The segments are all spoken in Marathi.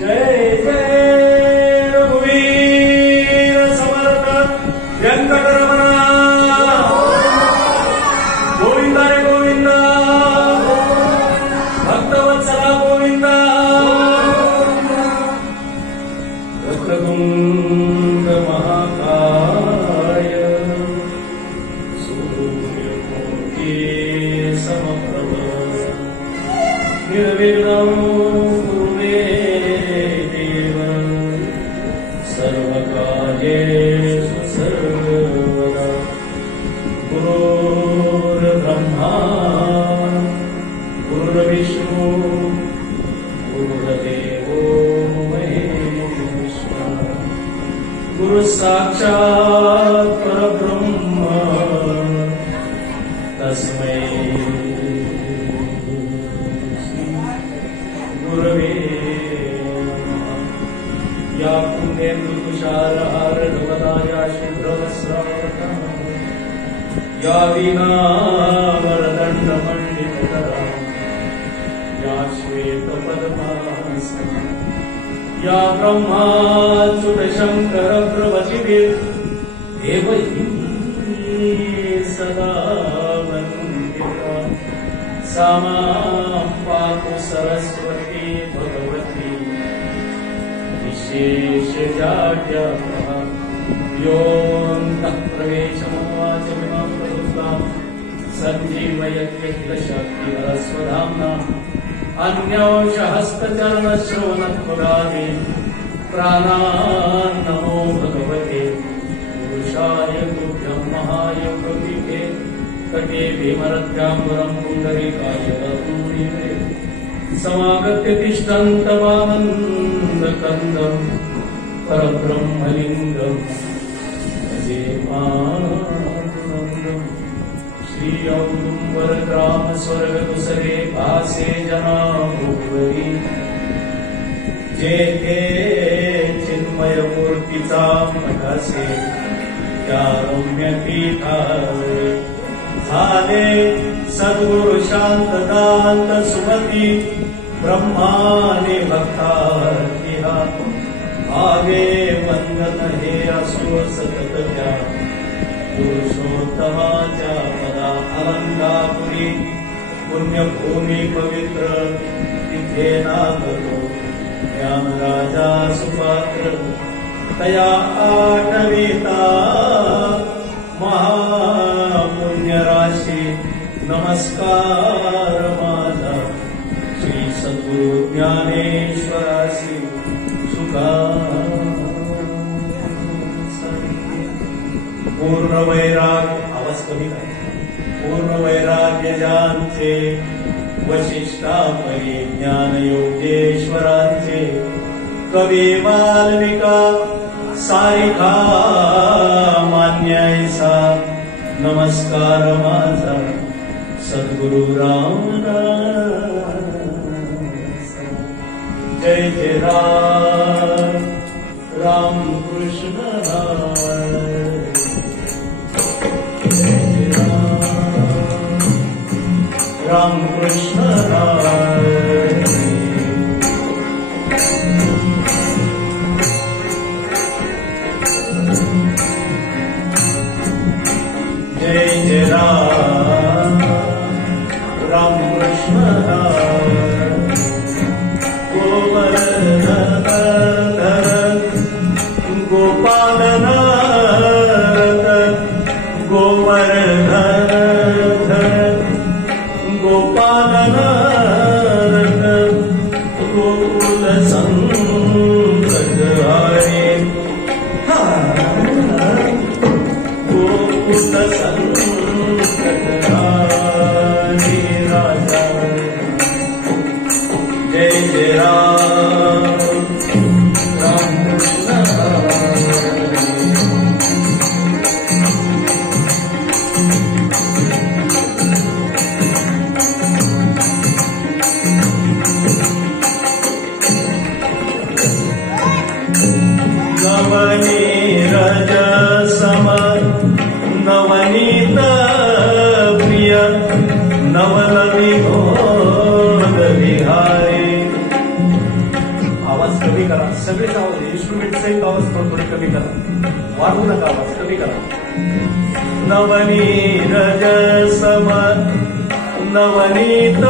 जय जय रघुवीर समर्थ वेंकटरमण गोविंद रे गोविंद भक्तवत्सला गोविंद वक्रतुंड महाकाय सूर्यकोटि समप्रभ निर्विघ्नं कुरु मे देव सर्वकार्येषु सर्वदा गुरुर्ब्रह्मा गुरुर्विष्णु गुरुर्देवो महेश्वरः गुरु साक्षात् परब्रह्म तस्मै गुरवे नमः। या पुण्येन्दुतुषारहारधवला या शुभ्रवस्त्रावृता या वीणावरदण्डमण्डितकरा या श्वेतपद्मासना या ब्रह्माच्युतशङ्करप्रभृतिभिः देवैः सदा वन्दिता सा मां पातु सरस्वती भगवती विशेषजाड्यापः योऽन्तः प्रवेशमुवाचमिमां प्रबुद्धां सञ्जीवयत्यखिलशक्तिधरस्वधाम्ना अन्योषहस्तचरणश्रवणत्वगामि प्राणान्नमो भगवते पुरुषाय तुभ्यं महायोगविभे तटे भीमरथ्याम्बरं पुण्डरीकाय दूरिवे समागत्य तिष्ठन्तमानन्दकन्दं परब्रह्मलिङ्गं भजे मानन्दं श्री औदुम्बरग्राम स्वर्गदुसरे भासे जनाभुवि जेथे चिन्मयमूर्तीचा मठासे त्या रम्यपीठावर झाले सद्गुरु शांतदांत सुमती ब्रह्माने भक्तार्थिहा भावे वंदन हे असो सतत त्या पुरुषोत्तमाच्या पदा अलंकापुरी पुण्यभूमी पवित्र तिथे नागतो ज्ञानराजा सुपात्र तया आठविता महापुण्यराशी नमस्कार माझा श्री सद्गुरु ज्ञानेश्वरासी सुखा पूर्ण वैराग्य आवाज कमी का पूर्ण वैराग्य ज्यांचे वशिष्ठापरी ज्ञान योगेश्वरांचे कवी वाल्मिका सारिखा मान्यायसा नमस्कार माझा सद्गुरु रामदास जय जय राम राम कृष्ण राम कृष्ण जय जय राम राम कृष्ण गोवर्धन गोपालन गोवर्धन गोपालन गोकुल संकटहारे गोकुल संकटहारे राजा जय जय राम राम कृष्ण नवनीरज सम नवनीत प्रिय नवल विनोद विहारी आवाज कमी करा. सगळेच आवाज इन्स्ट्रुमेंटचा एक आवाज थोडे कमी करा. वाढवू नका, आवाज कमी करा. नवनीत सम नवनीत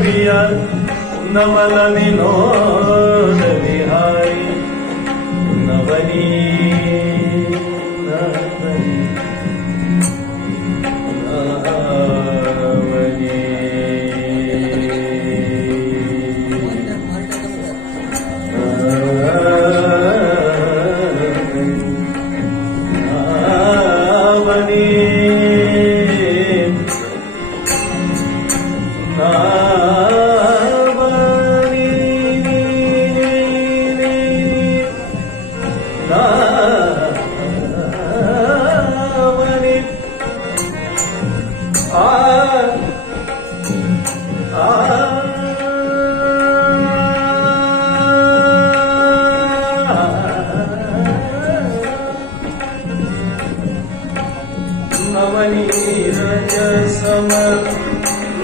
प्रिय नवल विनोद विहारी नवनीत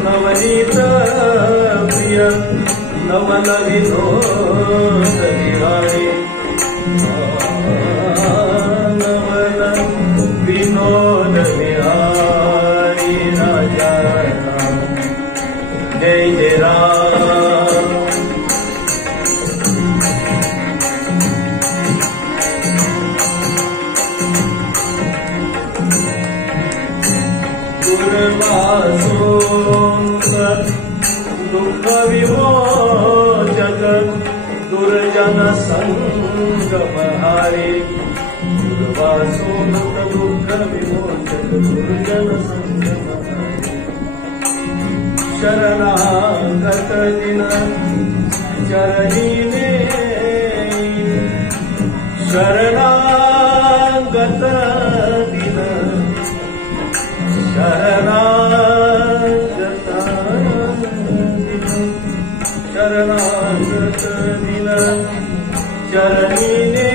नवनीत प्रिय नवल विनोद विहारी नवल विनोद विहारी राजा जय जय राम. दुःख विमोचक दुर्जन संगमहारी दुर्वासोनुत दुःख विमोचक दुर्जन संगमहारी शरणागत दिन चरणीने शरणागत दिन शरणागत दिन चरणीने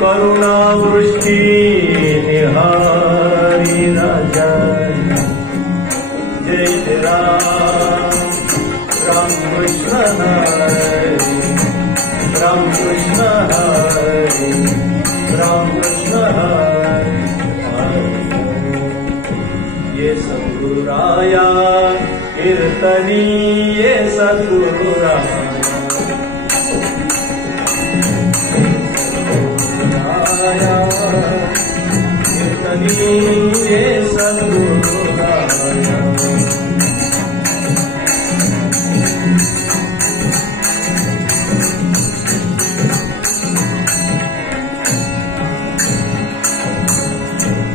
करुणावृष्टि निहारी राजा जय जय राम. राम कृष्ण हरे राम कृष्ण हरे राम कृष्ण हरे. ये सद्गुराया कीर्तनी ये सद्गुराया कीर्तनी ये सद्गुराया.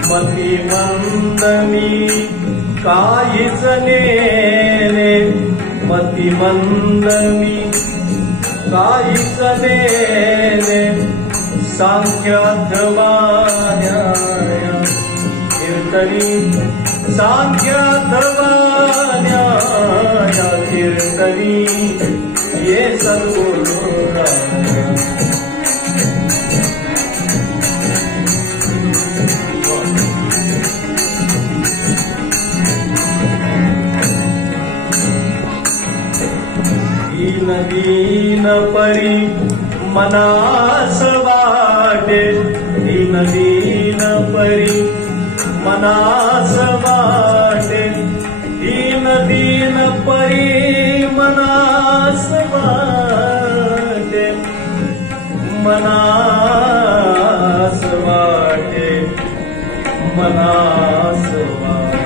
मती मंदमी काहीच नेने मती मंदमी काहीच नेने सांख्य अथवा न्याय कीर्तनी सांख्य अथवा न्याय कीर्तनी ये सद्गुराया. दीन परी मनास वाटे दीन दीन परी मनास वाटे दीन दीन परी मनास वाटे मनास वाटे मनास वाटे.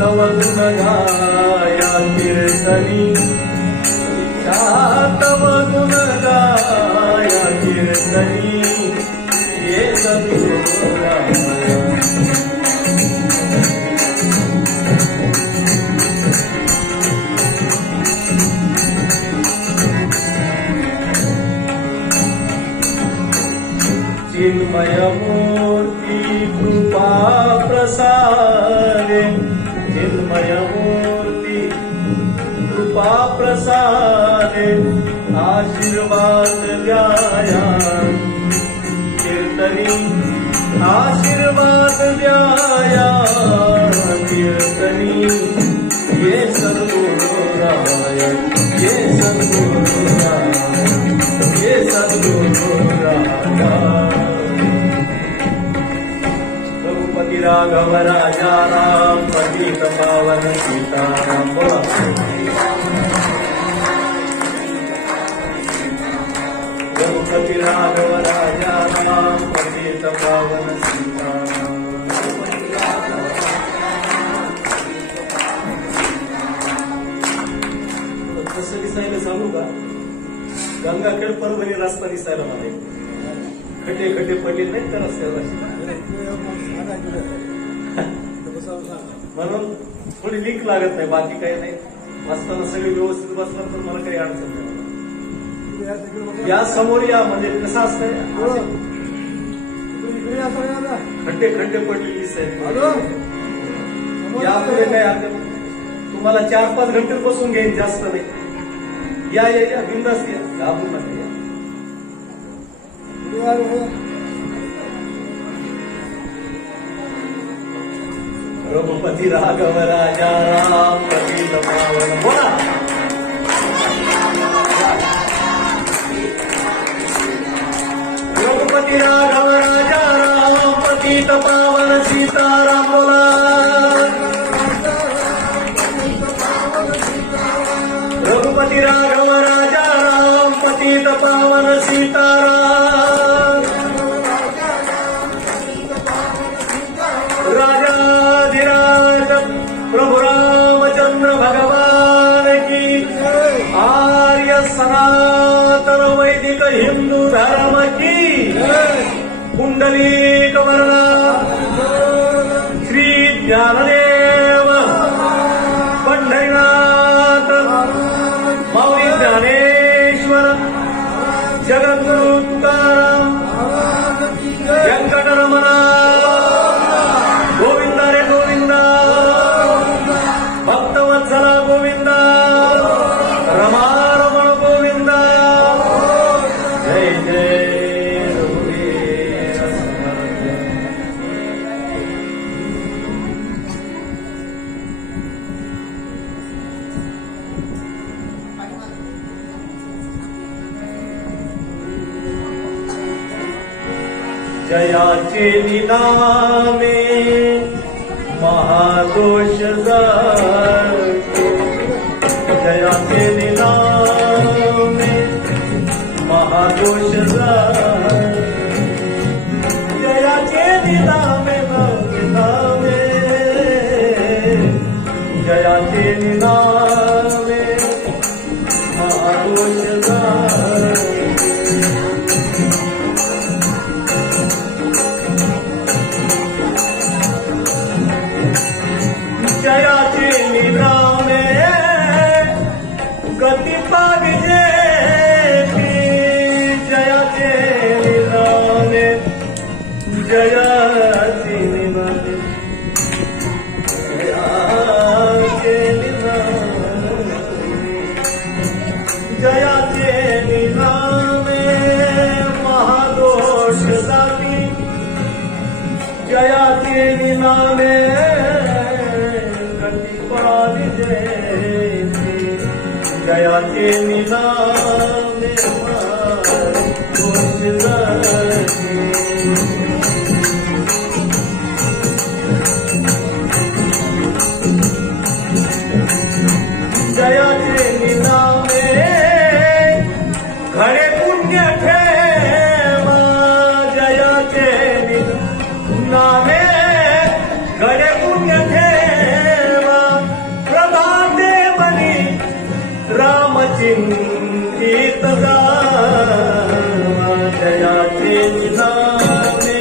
तव गुण गाया कीर्तनी तव गुण गाया कीर्तनी चिन्मय मूर्ति कृपा प्रसादे चिन्मय मूर्ति कृपा प्रसादे आशीर्वाद द्याया कीर्तनी आशीर्वाद द्याया कीर्तनी ये सद्गुरु राय ये सद्गुरु राय ये सद्गुरु राजा रघुपति राघव राजा राम पतित पावन सीताराम रघुपति राघव राजा राम पतित पावन सीताराम कसं दिसायला सांगू का गंगाखेड परभणी रस्ता दिसायला मला खड्डे खड्डे पडले नाहीत त्या रस्त्यावर म्हणून थोडी लिंक लागत नाही बाकी काही नाही बसताना सगळे व्यवस्थित बसणार तर मला काही अडचण नाही या समोर या म्हणजे कसं असतंय खड्डे खड्डे पडलेली दिसत यापुढे काय आता तुम्हाला 4-5 घंटे बसून घेईन जास्त नाही या या या बिंदास या घाबरू नका रघुपति राघव राजा राम पतित पावन बोला रघुपति राघव राजा राम पतित पावन सीताराम बोला रघुपति राघव राजा राम पतित पावन सीताराम राजाधिराज प्रभु रामचंद्र भगवान की आर्य सनातन वैदिक हिंदू धर्म की कुंडलीक वर्ण श्री ज्ञानदेव पंढरीनाथ माऊली ज्ञानेश्वर जगद्गुरु तुकाराम व्यंकटरमण गोविंद रे गोविंद भक्तवत्सला गोविंद रमारमण गोविंद जय जय रघुवीर समर्थ जयाचे निनामे महादोष जातो जयाचे निनामे महादोष जातो जयाचे निनामे नामे जयाचे निनामे महादोष जातो जयाचे निनामे गती पाविजे जयाचे निनामे जयाचे निनामे जयाचे निनामे जयाचे निनामे महादोष जाती जयाचे निनामे जयाचे निनामे महादोष जाती जयाचे निनामे घडे पुण्य ठेवा जयाचे निनामे घडे पुण्य ठेवा प्रभाते मनी रामचिंतित जयाचे निनामे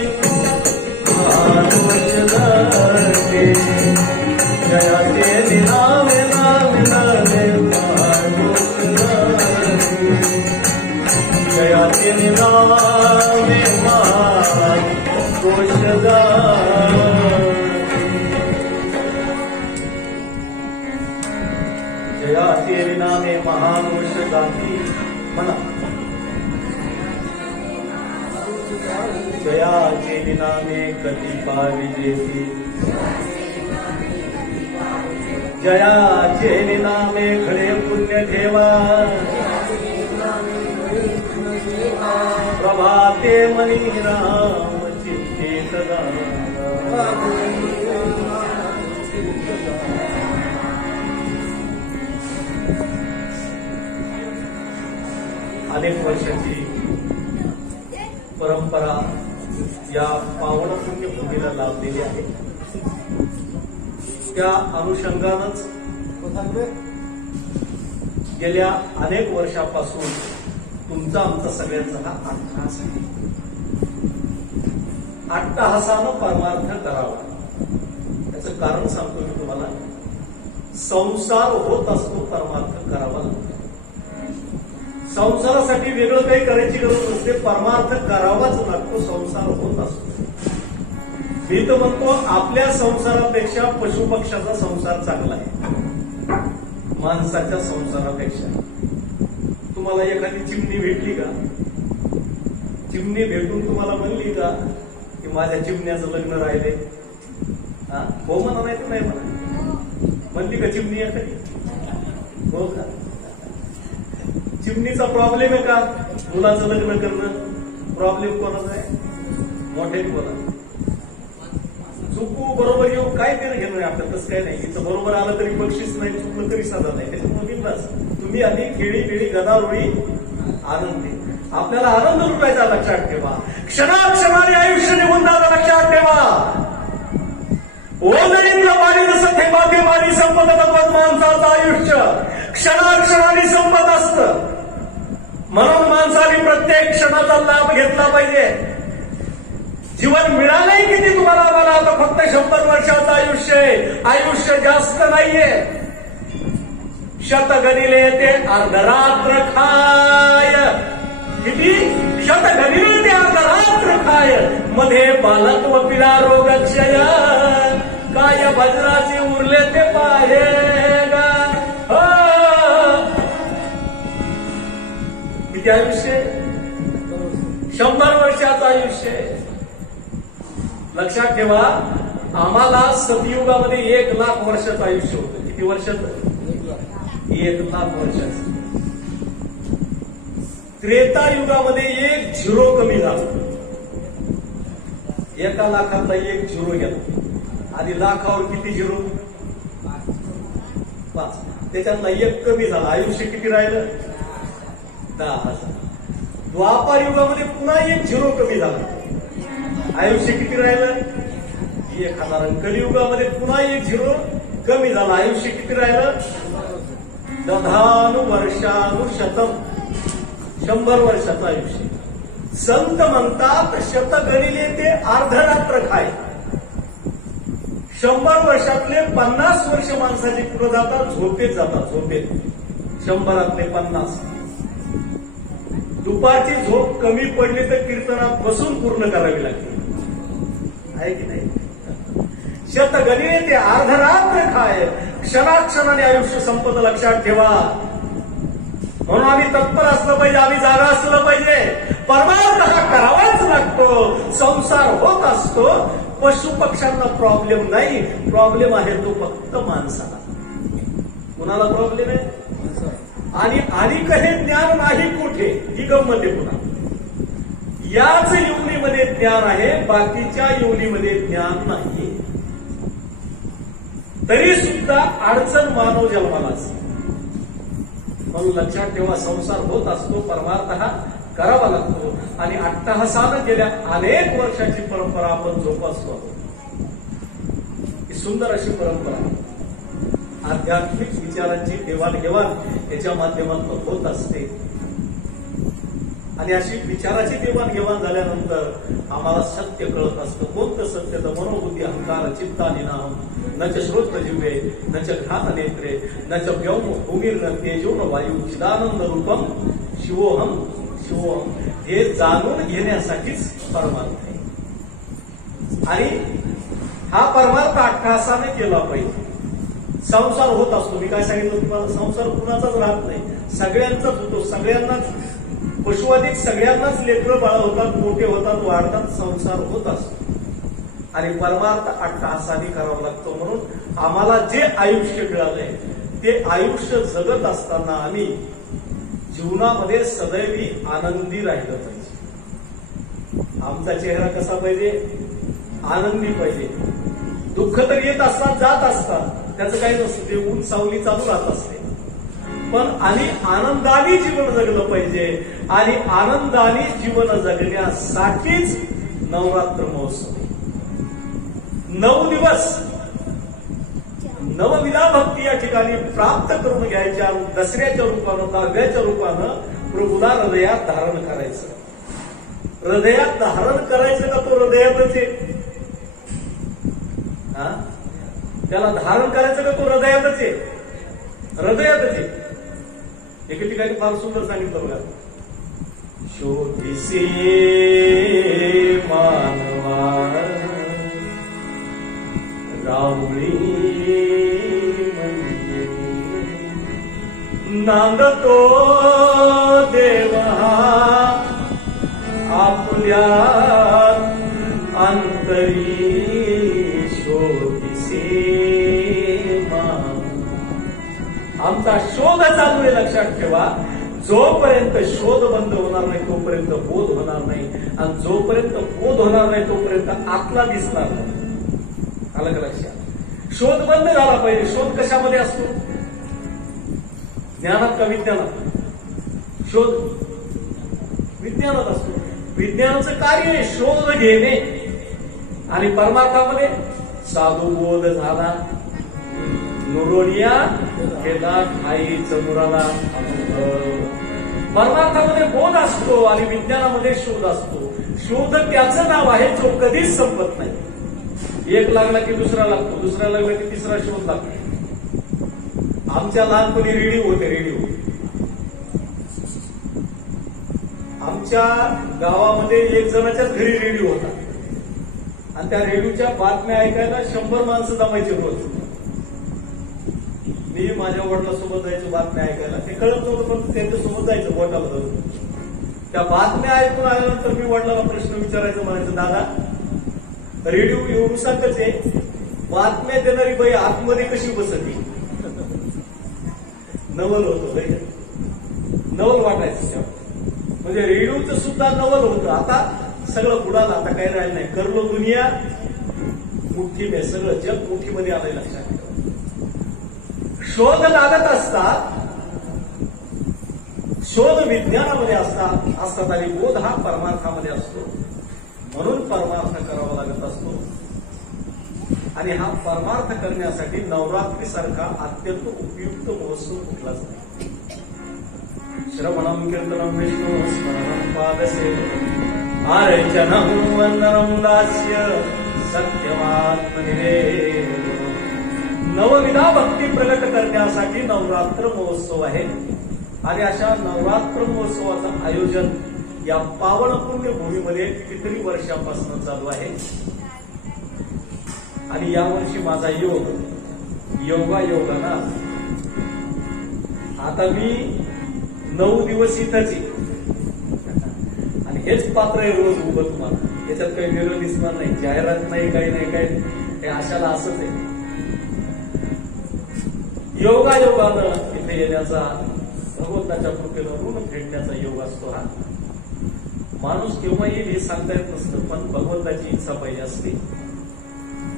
महादोष जाते जयाचे निनामे नामे नामे महादोष जाते जयाचे निनामे महादोष दोषदा जयाचे नामे महानुष जाती म्हणा जयाचे नामे कधी पाविजेती जयाचे नामे खरे पुण्य ठेवा प्रभाते मनी राम चित्ते सदा अनेक वर्षाची परंपरा या पावन पुण्यभूमीला लाभलेली आहे. त्या अनुषंगानंच गेल्या अनेक वर्षापासून तुमचा आमचा सगळ्यांचा हा अट्टहास आहे. अट्टहासानं परमार्थ करावा. त्याचं कारण सांगतो मी तुम्हाला. संसार होत असतो परमार्थ करावा लागतो. संसारासाठी वेगळं काही करायची गरज नसते. परमार्थ करावाच लागतो. संसार होत असतो. मी तर म्हणतो आपल्या संसारापेक्षा पशुपक्षाचा संसार चांगला आहे माणसाच्या संसारापेक्षा. तुम्हाला एखादी चिमणी भेटली का? चिमणी भेटून तुम्हाला म्हणली का की माझ्या चिमण्याचं लग्न राहिले? हो म्हणा, नाही तर नाही म्हणा. म्हणली का चिमणी एखादी? हो का? चिमणीचा प्रॉब्लेम आहे का मुलाचं लग्न करणं? प्रॉब्लेम कोणाचा आहे? मोठ्याने बोला. चुकू बरोबर येऊ काय ते घेणं आहे आपल्याला. तसं काय नाही. हिचं बरोबर आलं तरी बक्षीस नाही, चुकलं तरी साधा नाही. त्याच्यामुळे बिंदास तुम्ही आधी खेळी खेळी गदारोळी आनंदी. आपल्याला आनंद लुटायचा लक्षात ठेवा. क्षणाक्षणाने आयुष्य निघून जातं लक्षात ठेवा. ओंदरीतलं पाणी जसं थेंबा थेंबानी संपत तत्वच माणसाचं आयुष्य क्षणाक्षणाने संपत असतं. म्हणून माणसाने प्रत्येक क्षणाचा लाभ घेतला पाहिजे. जीवन मिळालंय किती तुम्हाला? मला आता फक्त 100 वर्षाचं आयुष्य आहे. आयुष्य जास्त नाहीये. शतगणिले ते अर्धरात्र खाय. किती? शतगणिले ते अर्धरात्र खाय. मध्ये बालत्व पिला रोग क्षय. काय भजनाचे उरले ते पाहे गा. किती आयुष्य? 100 वर्षाचं आयुष्य. लक्षात ठेवा. आम्हाला सतयुगामध्ये 1 लाख वर्षाचं आयुष्य होतं. किती वर्षाचं? 1 लाख वर्षाचं. त्रेतायुगामध्ये 1 झिरो कमी झाला. 1 लाखातला 1 झिरो गेला. आधी लाखावर किती झिरो? 5. त्याच्यातला 1 कमी झाला. आयुष्य किती राहिलं? 10,000. द्वापार युगामध्ये पुन्हा 1 झिरो कमी झाला. आयुष्य किती राहिलं? 1,000. कलियुगामध्ये पुन्हा 1 झिरो कमी झाला. आयुष्य किती राहिलं? दधानु वर्षानुशतम. 100 वर्षाचं आयुष्य. संत म्हणतात शतगणिले ते अर्धरात्र खाय. 100 वर्षातले 50 वर्ष माणसाची पुढे जातात. झोपेत जातात. झोपेत 100रातले 50. दुपारची झोप कमी पडली तर कीर्तनात बसून पूर्ण करावी लागते. आहे की नाही? शतगणिले ते अर्धरात्र खाय. क्षणाक्षणाने आयुष्य संपत लक्षात ठेवा. म्हणून आम्ही तत्पर असलं पाहिजे. आम्ही जागा असलं पाहिजे. परमार्थ हा करावाच लागतो. संसार होत असतो. पशु पक्ष्यांना प्रॉब्लेम नाही. प्रॉब्लेम आहे तो फक्त माणसाला. कुणाला प्रॉब्लेम आहे? आणि अधिक हे ज्ञान नाही कुठे. ही गंमत आहे. पुन्हा याच योनीमध्ये ज्ञान आहे. बाकीच्या योनीमध्ये ज्ञान नाही. तरी सुद्धा अडचण मानव जन्माला असते. म्हणून लक्षात ठेवा. संसार होत असतो. परमार्थ हा करावा लागतो. आणि अट्टहासानं गेल्या अनेक वर्षाची परंपरा आपण जोपासतो. ही सुंदर अशी परंपरा आध्यात्मिक विचारांची देवाणघेवाण याच्या माध्यमातून होत असते. आणि अशी विचाराची देवाणघेवाण झाल्यानंतर आम्हाला सत्य कळत असतं. कोणतं सत्य? तर मनोबुद्धी अहंकार चित्तानि नाहम न च श्रोत्र जिव्हे न च घ्राण नेत्रे न च व्योम भूमिर्न तेजो न वायू चिदानंद रूपम शिवोहम शिवोहम. हे जाणून घेण्यासाठीच परमार्थ आहे. आणि हा परमार्थ अट्टहासाने केला पाहिजे. संसार होत असतो. मी काय सांगितलं तुम्हाला, संसार कुणाचाच राहत नाही, सगळ्यांचाच होतो. सगळ्यांनाच पशुवादिक सगळ्यांनाच लेकरं बाळ होतात, मोठे होतात, वाढतात, संसार होत असतो. आणि परमार्थ अट्टहासाने करावा लागतो. म्हणून आम्हाला जे आयुष्य मिळालंय ते आयुष्य जगत असताना आम्ही जीवनामध्ये सदैवी आनंदी राहिलं पाहिजे. आमचा चेहरा कसा पाहिजे? आनंदी पाहिजे. दुःख तर येत असतात, जात असतात, त्याचं काही नसतं, ते ऊन सावली चालू राहत असते. पण आणि आनंदाने जीवन जगलं पाहिजे. आणि आनंदाने जीवन जगण्यासाठीच नवरात्र महोत्सव. 9 दिवस नवविधा भक्ती या ठिकाणी प्राप्त करून घ्यायच्या. दसऱ्याच्या रूपानं, दहाव्याच्या रूपानं प्रभूला हृदयात धारण करायचं. हृदयात धारण करायचं का तो हृदयातच आहे? त्याला धारण करायचं का तो हृदयातच आहे? हृदयातच आहे. एके ठिकाणी फार सुंदर सांगितलं बघा, शोधिसे मानवा राहुळी म्हणजे नांदतो देवा आपल्या अंतरी शोधिसे मान. आमचा शोध चालू आहे, लक्षात ठेवा. जोपर्यंत शोध बंद होणार नाही तोपर्यंत बोध होणार नाही. आणि जोपर्यंत बोध होणार नाही तोपर्यंत आत्मा दिसणार नाही. आलं का लक्षात? शोध बंद झाला पाहिजे. शोध कशामध्ये असतो? ज्ञानात का विज्ञानात? शोध विज्ञानात असतो. विज्ञानाचं कार्य आहे शोध घेणे. आणि परमार्थामध्ये साधू बोध झाला, नुरोनिया केला खाईचं मुराला. परमार्थामध्ये बोध असतो आणि विज्ञानामध्ये शोध असतो. शोध त्याचं नाव आहे जो कधीच संपत नाही. एक लागला की दुसरा लागतो, दुसरा लागला की तिसरा शोध लागतो. आमच्या लहानपणी रेडिओ होते. रेडिओ आमच्या गावामध्ये एक जणाच्याच घरी रेडिओ होता. आणि त्या रेडिओच्या बातम्या ऐकायला 100 माणसं जमायचे रोज. मी माझ्या वडिलांसोबत जायचो बातम्या ऐकायला. ते कळत नव्हतं पण त्यांच्यासोबत जायचं बोटाला धरून. त्या बातम्या ऐकून आल्यानंतर मी वडिलांना प्रश्न विचारायचं, म्हणायचं, दादा रेडिओ एवढूसाकच आहे, बातम्या देणारी बाई आतमध्ये कशी बसली? नवल होतं, नवल वाटायचं. म्हणजे रेडिओचं सुद्धा नवल होतं. आता सगळं बुडालं, आता काही राहिलं नाही. करलो दुनिया मुठ्ठी में, सगळं जग मुठीमध्ये आलंय. लक्षात ठेवा. शोध लागत असतात, शोध विज्ञानामध्ये असतात आणि बोध हा परमार्थामध्ये असतो. म्हणून परमार्थ करावा लागत असतो. आणि हा परमार्थ करण्यासाठी नवरात्रीसारखा अत्यंत उपयुक्त महोत्सव कुठलाच नाही. श्रवणं कीर्तनं विष्णु स्मरणं पादसेवनम् आर्चनं वन्दनं दास्य सत्यमात्मनिवेदनम्. नवविधा भक्ती प्रगट करण्यासाठी नवरात्र महोत्सव आहे. आणि अशा नवरात्र महोत्सवाचं आयोजन या पावन पुण्य भूमीमध्ये कितीतरी वर्षांपासून चालू आहे. आणि यावर्षी माझा योगायोगाना आता मी 9 दिवस इथंच आहे. आणि हेच पात्र आहे रोज उभं तुम्हाला. याच्यात काही वेगळं दिसणार नाही, जाहिरात नाही, काही नाही, काही हे अशाला असंच आहे. योगायोगानं इथे येण्याचा, भगवंताच्या कृपेनं ऋण फेडण्याचा योग असतो हा. माणूस केव्हा येईल हे सांगता येत नसतं, पण भगवंताची इच्छा पाहिजे असते.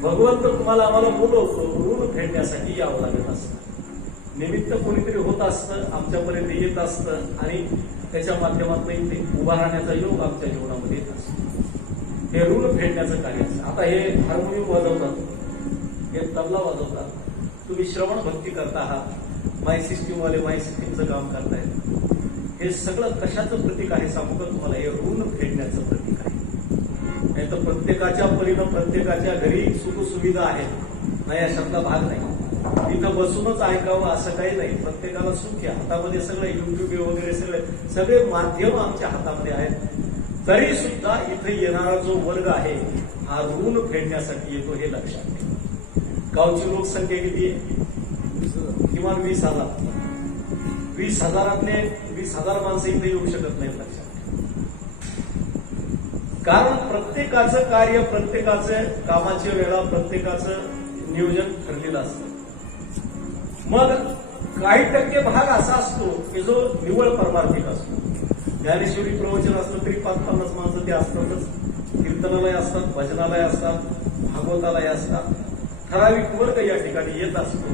भगवंत तुम्हाला आम्हाला बोलवतो, ऋण फेडण्यासाठी यावं लागत असतं. निमित्त कोणीतरी होत असतं, आमच्यापर्यंत येत असतं आणि त्याच्या माध्यमातून इथे उभा राहण्याचा योग आमच्या जीवनामध्ये येत असतो. हे ऋण फेडण्याचं कार्य असतं. आता हे हार्मोनियम वाजवतात, हे तबला वाजवतात, तुम्ही श्रवण भक्ती करता आहात, माय सिस्टीमवाले माय सिस्टीमचं काम करतायत. हे सगळं कशाचं प्रतीक आहे सांगू का तुम्हाला? हे ऋण फेडण्याचं प्रतीक आहे. नाही तर प्रत्येकाच्या परीनं प्रत्येकाच्या घरी सुखसुविधा आहेत, नाही अशातला भाग नाही. तिथं बसूनच ऐकावं असं काही नाही. प्रत्येकाला सुख आहे. हातामध्ये सगळं युट्यूब वगैरे सगळे माध्यम आमच्या हातामध्ये आहेत. तरी सुद्धा इथे येणारा जो वर्ग आहे हा ऋण फेडण्यासाठी येतो हे लक्षात ठेवा. गावची लोकसंख्या किती आहे? किमान 20,000. 20,000 20,000 माणसं इथे येऊ शकत नाहीत, लक्षात ठेवा. कारण प्रत्येकाचं कार्य, प्रत्येकाचं कामाच्या वेळा, प्रत्येकाचं नियोजन ठरलेलं असतं. मग काही टक्के भाग असा असतो की जो निव्वळ परमार्थिक असतो. ज्ञानेश्वरी प्रवचन असलं तरी 5-50 माणसं ते असतातच. कीर्तनालय असतात, भजनालय असतात, भागवतालय असतात. ठराविक वर्ग या ठिकाणी येत असतो.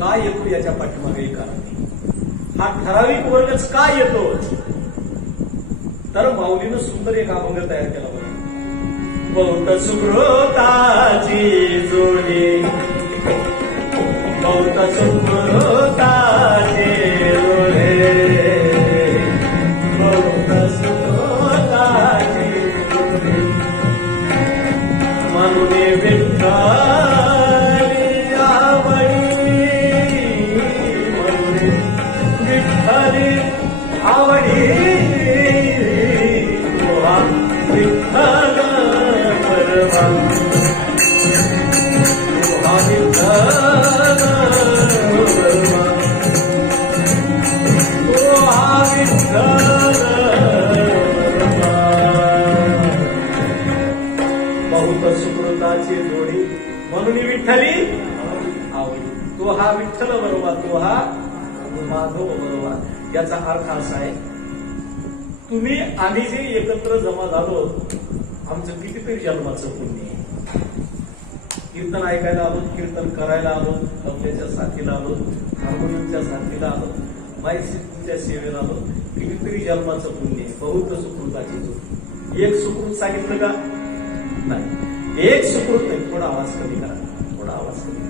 का येतो याच्या पाठीमागे कारण. हा ठराविक वर्गच का येतो? तर माऊलीनं सुंदर एक अभंग तयार केला बघा. बहुत सुकृताची जोडी, बहुत सुकृताची जोडी, बहुत सुकृताची जोडी, म्हणून विठ्ठली आवडी, म्हणून विठ्ठली आवडी, विठ्ठल परवा, बहुत सुकृताची जोडी म्हणून विठ्ठली आवडी. तो हा विठ्ठल बरोबर, तो हा माधव बरोबर. याचा अर्थ असा आहे, तुम्ही आम्ही जे एकत्र जमा झालो, आमचं कितीतरी जन्माचं पुण्य आहे. कीर्तन ऐकायला आलो, कीर्तन करायला आलो, तबल्याच्या साथीला आलो, हार्मोनियमच्या साथीला आलो, माईच्या सेवेला आलो, कितीतरी जन्माचं पुण्य आहे. बहुत सुकृताची जोडी. एक सुकृत सांगितलं का? नाही, एक सुकृत नाही. थोडा आवाज कमी करा, थोडा आवाज कमी करा.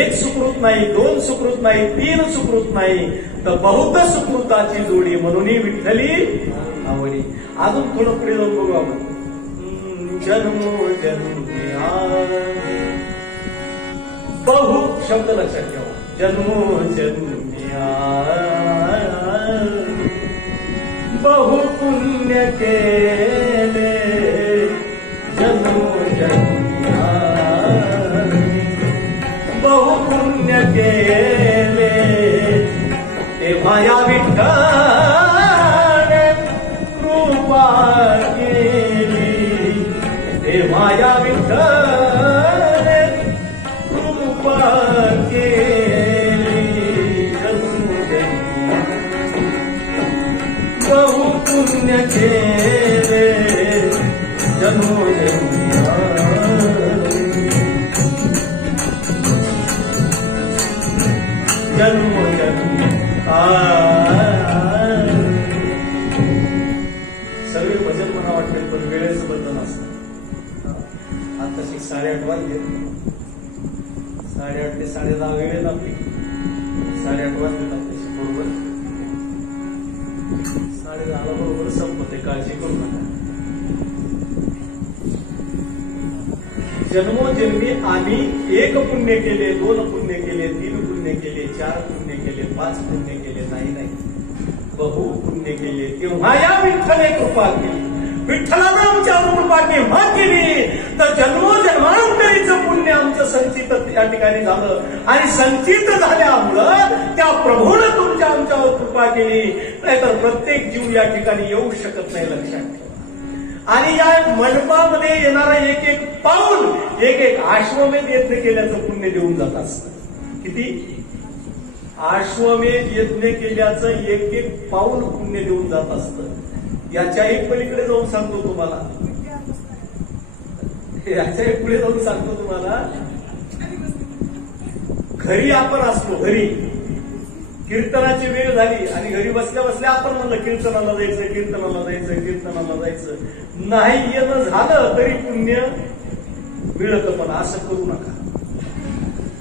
एक सुकृत नाही, 2 सुकृत नाही, 3 सुकृत नाही, तर बहुत सुकृताची जोडी म्हणून विठ्ठली आवडी. अजून थोडं पुढे जाऊन बघू आपण. जन्मो जन्मिया, बहु शब्द लक्षात ठेवा. जन्मो जन्मिया बहु पुण्य केले, जन्मो जन्मिया बहु पुण्य केले, तेव्हा या विठ्ठल कृपा केली, तेव्हा या विठ्ठल कृपा केली, बहु पुण्य केले, जन्मो जन्मिया. जन्मो जन्मिया सगळे भजन म्हणा वाटते, पण वेळेचं बंधन असतं. आता 8:30 वाजले, 8:30 ते 10:30 वेळ आहे आपली. 8:30 वाजले तशी बरोबर 10:30 बरोबर संपते, काळजी करू नका. जन्मोजन्मी आम्ही 1 पुण्य केले, 2 पुण्य केले, 3 पुण्य केले, 4 पुण्य केले, 5 पुण्य केले, नाही, बहु पुण्य केले, तेव्हा या विठ्ठले कृपा केली. विठ्ठलानं आमच्यावर कृपा केव्हा केली? तर जन्मोजन्मांतरीचं पुण्य आमचं संचित या ठिकाणी झालं, आणि संचित झाल्यामुळं त्या प्रभूनं तुमच्या आमच्यावर कृपा केली. नाहीतर प्रत्येक जीव या ठिकाणी येऊ शकत नाही, लक्षात ठेवा. आणि या मंडपामध्ये येणारा एक एक पाऊल, एक एक अश्वमेध यज्ञ केल्याचं पुण्य देऊन जात असतं. किती? अश्वमेध यज्ञ केल्याचं एक एक पाऊल पुण्य देऊन जात असतं. याच्याही पलीकडे जाऊन सांगतो तुम्हाला, याच्याही पुढे जाऊन सांगतो तुम्हाला. घरी आपण असतो, घरी कीर्तनाची वेळ झाली आणि घरी बसल्या बसल्या आपण म्हणलं कीर्तनाला जायचं, कीर्तनाला जायचं, कीर्तनाला जायचं. नाही येणं झालं तरी पुण्य मिळतं, पण असं करू नका.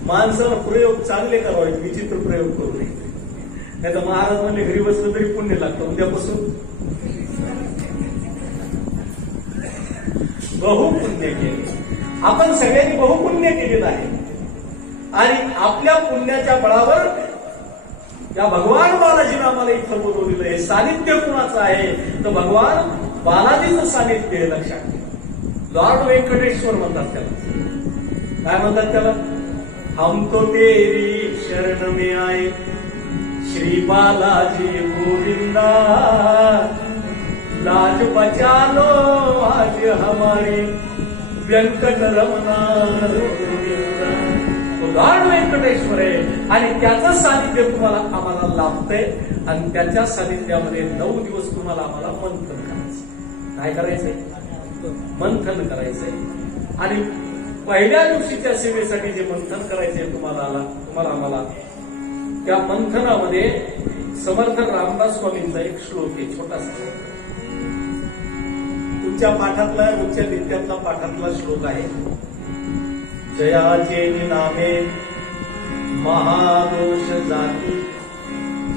माणसानं प्रयोग चांगले करावे, विचित्र प्रयोग करू नये. नाही तर महाराज म्हणले घरी बसलं तरी पुण्य लागतं. उद्यापासून बहुपुण्य केले. आपण सगळ्यांनी बहुपुण्य केलेलं आहे, आणि आपल्या पुण्याच्या बळावर या भगवान बालाजीनं आम्हाला इथं बोलवलेलं आहे. सानिध्य कुणाचं आहे? तर भगवान बालाजीचं सानिध्य आहे, लक्षात घ्या. लॉर्ड व्यंकटेश्वर म्हणतात त्याला. काय म्हणतात त्याला? हम तो तेरी शरण में आए श्री बालाजी गोविंदा, लाज बचा लो आज हमारी व्यंकट रमना. तो लॉर्ड व्यंकटेश्वर आहे आणि त्याचं सानिध्य तुम्हाला आम्हाला लाभतंय आणि त्याच्या सानिध्यामध्ये 9 दिवस तुम्हाला आम्हाला मंथन करायचं. काय करायचंय? मंथन करायचंय. आणि पहिल्या दिवशीच्या सेवेसाठी जे मंथन करायचंय तुम्हाला आम्हाला, त्या मंथनामध्ये समर्थ रामदास स्वामींचा एक श्लोक आहे, छोटासा. तुमच्या पाठातला, रोजच्या नित्यातला पाठातला श्लोक आहे. जयाचे नामे महादोष जाती,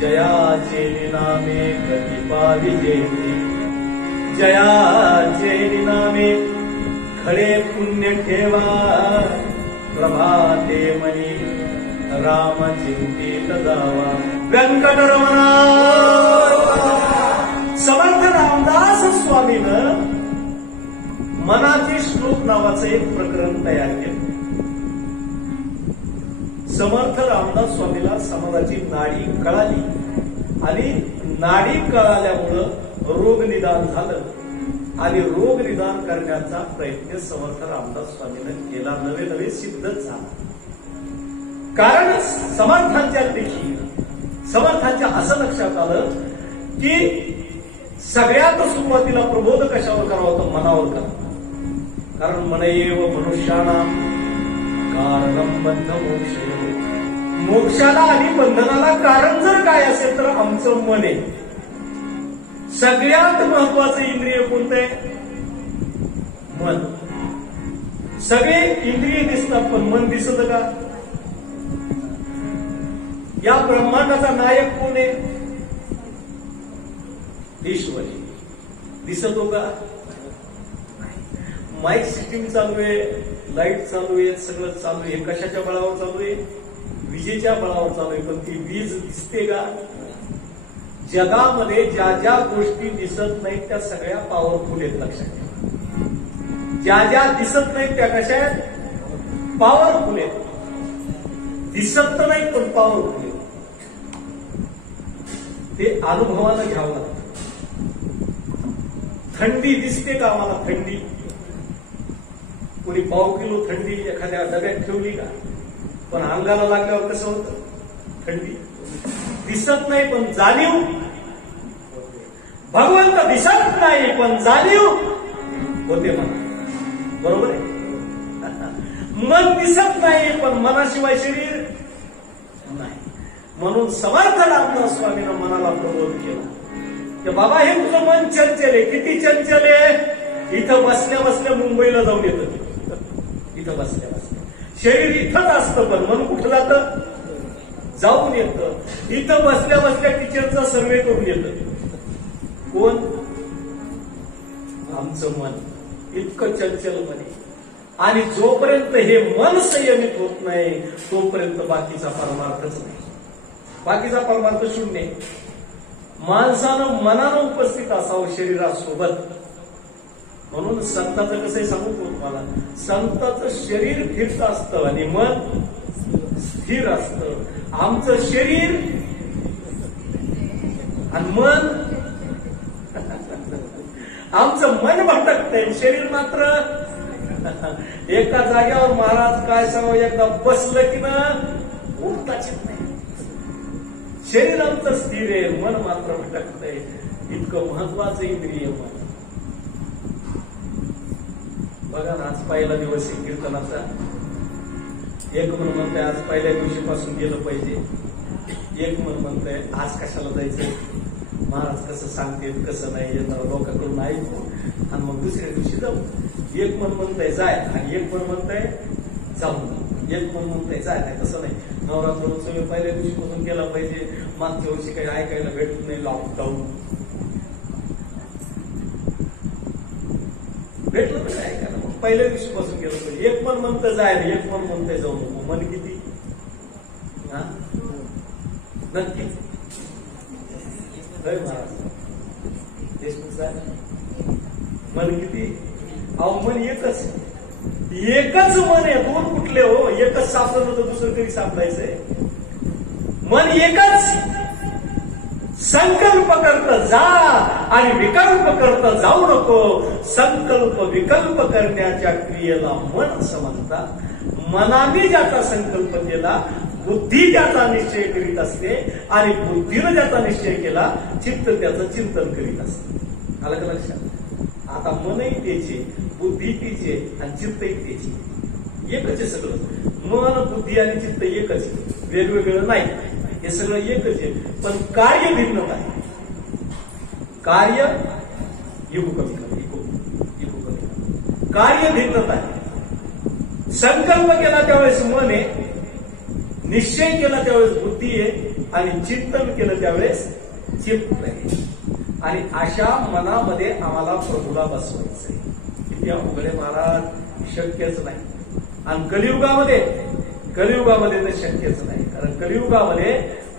जयाचे नामे प्रतिपा विजेती, जयाचे नामे खरे पुण्य ठेवा, प्रभाते मनी राम चिंतित जावा. व्यंकटरमणा. समर्थ रामदास स्वामीनं मनाचे श्लोक नावाचं एक प्रकरण तयार केलं. समर्थ रामदास स्वामीला समाजाची नाडी कळाली आणि नाडी कळाल्यामुळं रोग निदान झालं आणि रोग निदान करण्याचा प्रयत्न समर्थ रामदास स्वामीनं केला. नवे सिद्धच झाला. कारण समर्थांच्या असं लक्षात आलं की सगळ्यात सुरुवातीला प्रबोध कशावर करावा होता? मनावर करावा. कारण मनयेव मनुष्याणाम कारणम बंध मोक्ष. मोक्षाला आणि बंधनाला कारण जर काय असेल तर आमचं मन आहे. सगळ्यात महत्वाचं इंद्रिय कोणतं आहे? मन. सगळे इंद्रिय दिसतात पण मन दिसत का? या ब्रह्मांडाचा नायक कोण आहे? ईश्वर. दिसतो का? माईक सिस्टीम चालू आहे, लाईट चालू आहे, सगळं चालू आहे. कशाच्या बळावर चालू आहे? विजेच्या बळावर चालू आहे. पण ती वीज दिसते का? जगामध्ये ज्या ज्या गोष्टी दिसत नाहीत त्या सगळ्या पॉवरफुल आहेत, लक्षात घ्या. ज्या ज्या दिसत नाहीत त्या कशा आहेत? पॉवरफुल आहेत. दिसत तर नाही पण पॉवरफुल आहेत. ते अनुभवानं घ्यावं लागतं. थंडी दिसते का आम्हाला? थंडी कोणी 1.5 किलो थंडी एखाद्या डब्यात ठेवली का? पण अंगाला लागल्यावर कसं होतं? थंडी दिसत नाही पण जाणीव. भगवंत दिसत नाही पण जाणीव होते मला. बरोबर आहे? मन दिसत नाही पण मनाशिवाय शरीर नाही. म्हणून समर्थ रामदास स्वामीनं मनाला प्रबोध केला की बाबा हे तुझं मन चंचल आहे. किती चंचल आहे? इथं बसल्या बसल्या मुंबईला जाऊन येतं. इथं बसल्या बसल्या शरीर इथंच असतं पण मन कुठं जातं? जाऊन येतं. इथं बसल्या बसल्या किचनचा सर्वे करून येतं. कोण? आमचं मन. इतकं चंचल मन आहे. आणि जोपर्यंत हे मन संयमित होत नाही तोपर्यंत बाकीचा परमार्थच नाही. बाकीचा परमार्थ शून्य आहे. माणसानं मनानं उपस्थित असावं शरीरासोबत. म्हणून संतांचं कसं आहे सांगू तुम्हाला? संतांचं शरीर फिरत असतं आणि मन स्थिर असतं. आमचं शरीर आणि मन, आमचं मन भटकतंय, शरीर मात्र एका जाग्यावर. महाराज काय सांगावं, एकदा बसलं की ना उठताच येत नाही. शरीर आमचं स्थिर आहे, मन मात्र भटकतंय. इतकं महत्वाचं इंद्रिय मन. बघा ना, आज पहिला दिवस आहे कीर्तनाचा. एक मन म्हणतंय आज पहिल्या दिवशीपासून गेलं पाहिजे. एक मन म्हणतंय आज कशाला जायचंय? महाराज कसं सांगतील कसं नाही येणार लोकांकडून ऐकू आणि मग दुसऱ्या दिवशी जाऊ. एक मन म्हणतंय जाय आणि एक मन म्हणतंय जाऊ. एक मन म्हणतंय जाय नाही, तसं नाही. नवरात्रोत्सव पहिल्या दिवशीपासून केला पाहिजे. मागच्या वर्षी काही ऐकायला भेटत नाही. लॉकडाऊन भेटलं तर ऐकायला मग पहिल्या दिवशीपासून केलं पाहिजे. एक मन म्हणतं जाय, एक मन म्हणतंय जाऊ नको. मन किती? हा नक्कीच. महाराज देशमुख साहेब मन किती? अहो मन एकच मन आहे. दोन कुठले हो? एकच सापडलं तर दुसरं तरी सापडायचंय. मन एकच. संकल्प करत जा आणि विकल्प करत जाऊ नको. संकल्प विकल्प करण्याच्या क्रियेला मन असं म्हणतात. मनाने ज्याचा संकल्प केला, बुद्धी त्याचा निश्चय करीत असते आणि बुद्धीनं ज्याचा निश्चय केला, चित्त त्याचं चिंतन करीत असते. आलं का लक्षात? आता मनही त्याचे, बुद्धी तिचे आणि चित्तही त्याचे. एकच आहे सगळं. मन, बुद्धी आणि चित्त एकच आहे, वेगवेगळं नाही. हे सगळं एकच आहे, पण कार्य भिन्न आहे. कार्य इको कमी कार्य भिन्नता आहे. संकल्प केला त्यावेळेस मन आहे, निश्चय केला त्यावेळेस बुद्धी आहे आणि चिंतन केलं त्यावेळेस चित्त आहे. आणि अशा मनामध्ये आम्हाला प्रभूला बसवायचंय. किती अवघड आहे महाराज, शक्यच नाही. आणि कलियुगामध्ये तर शक्यच नाही. कारण कलियुगामध्ये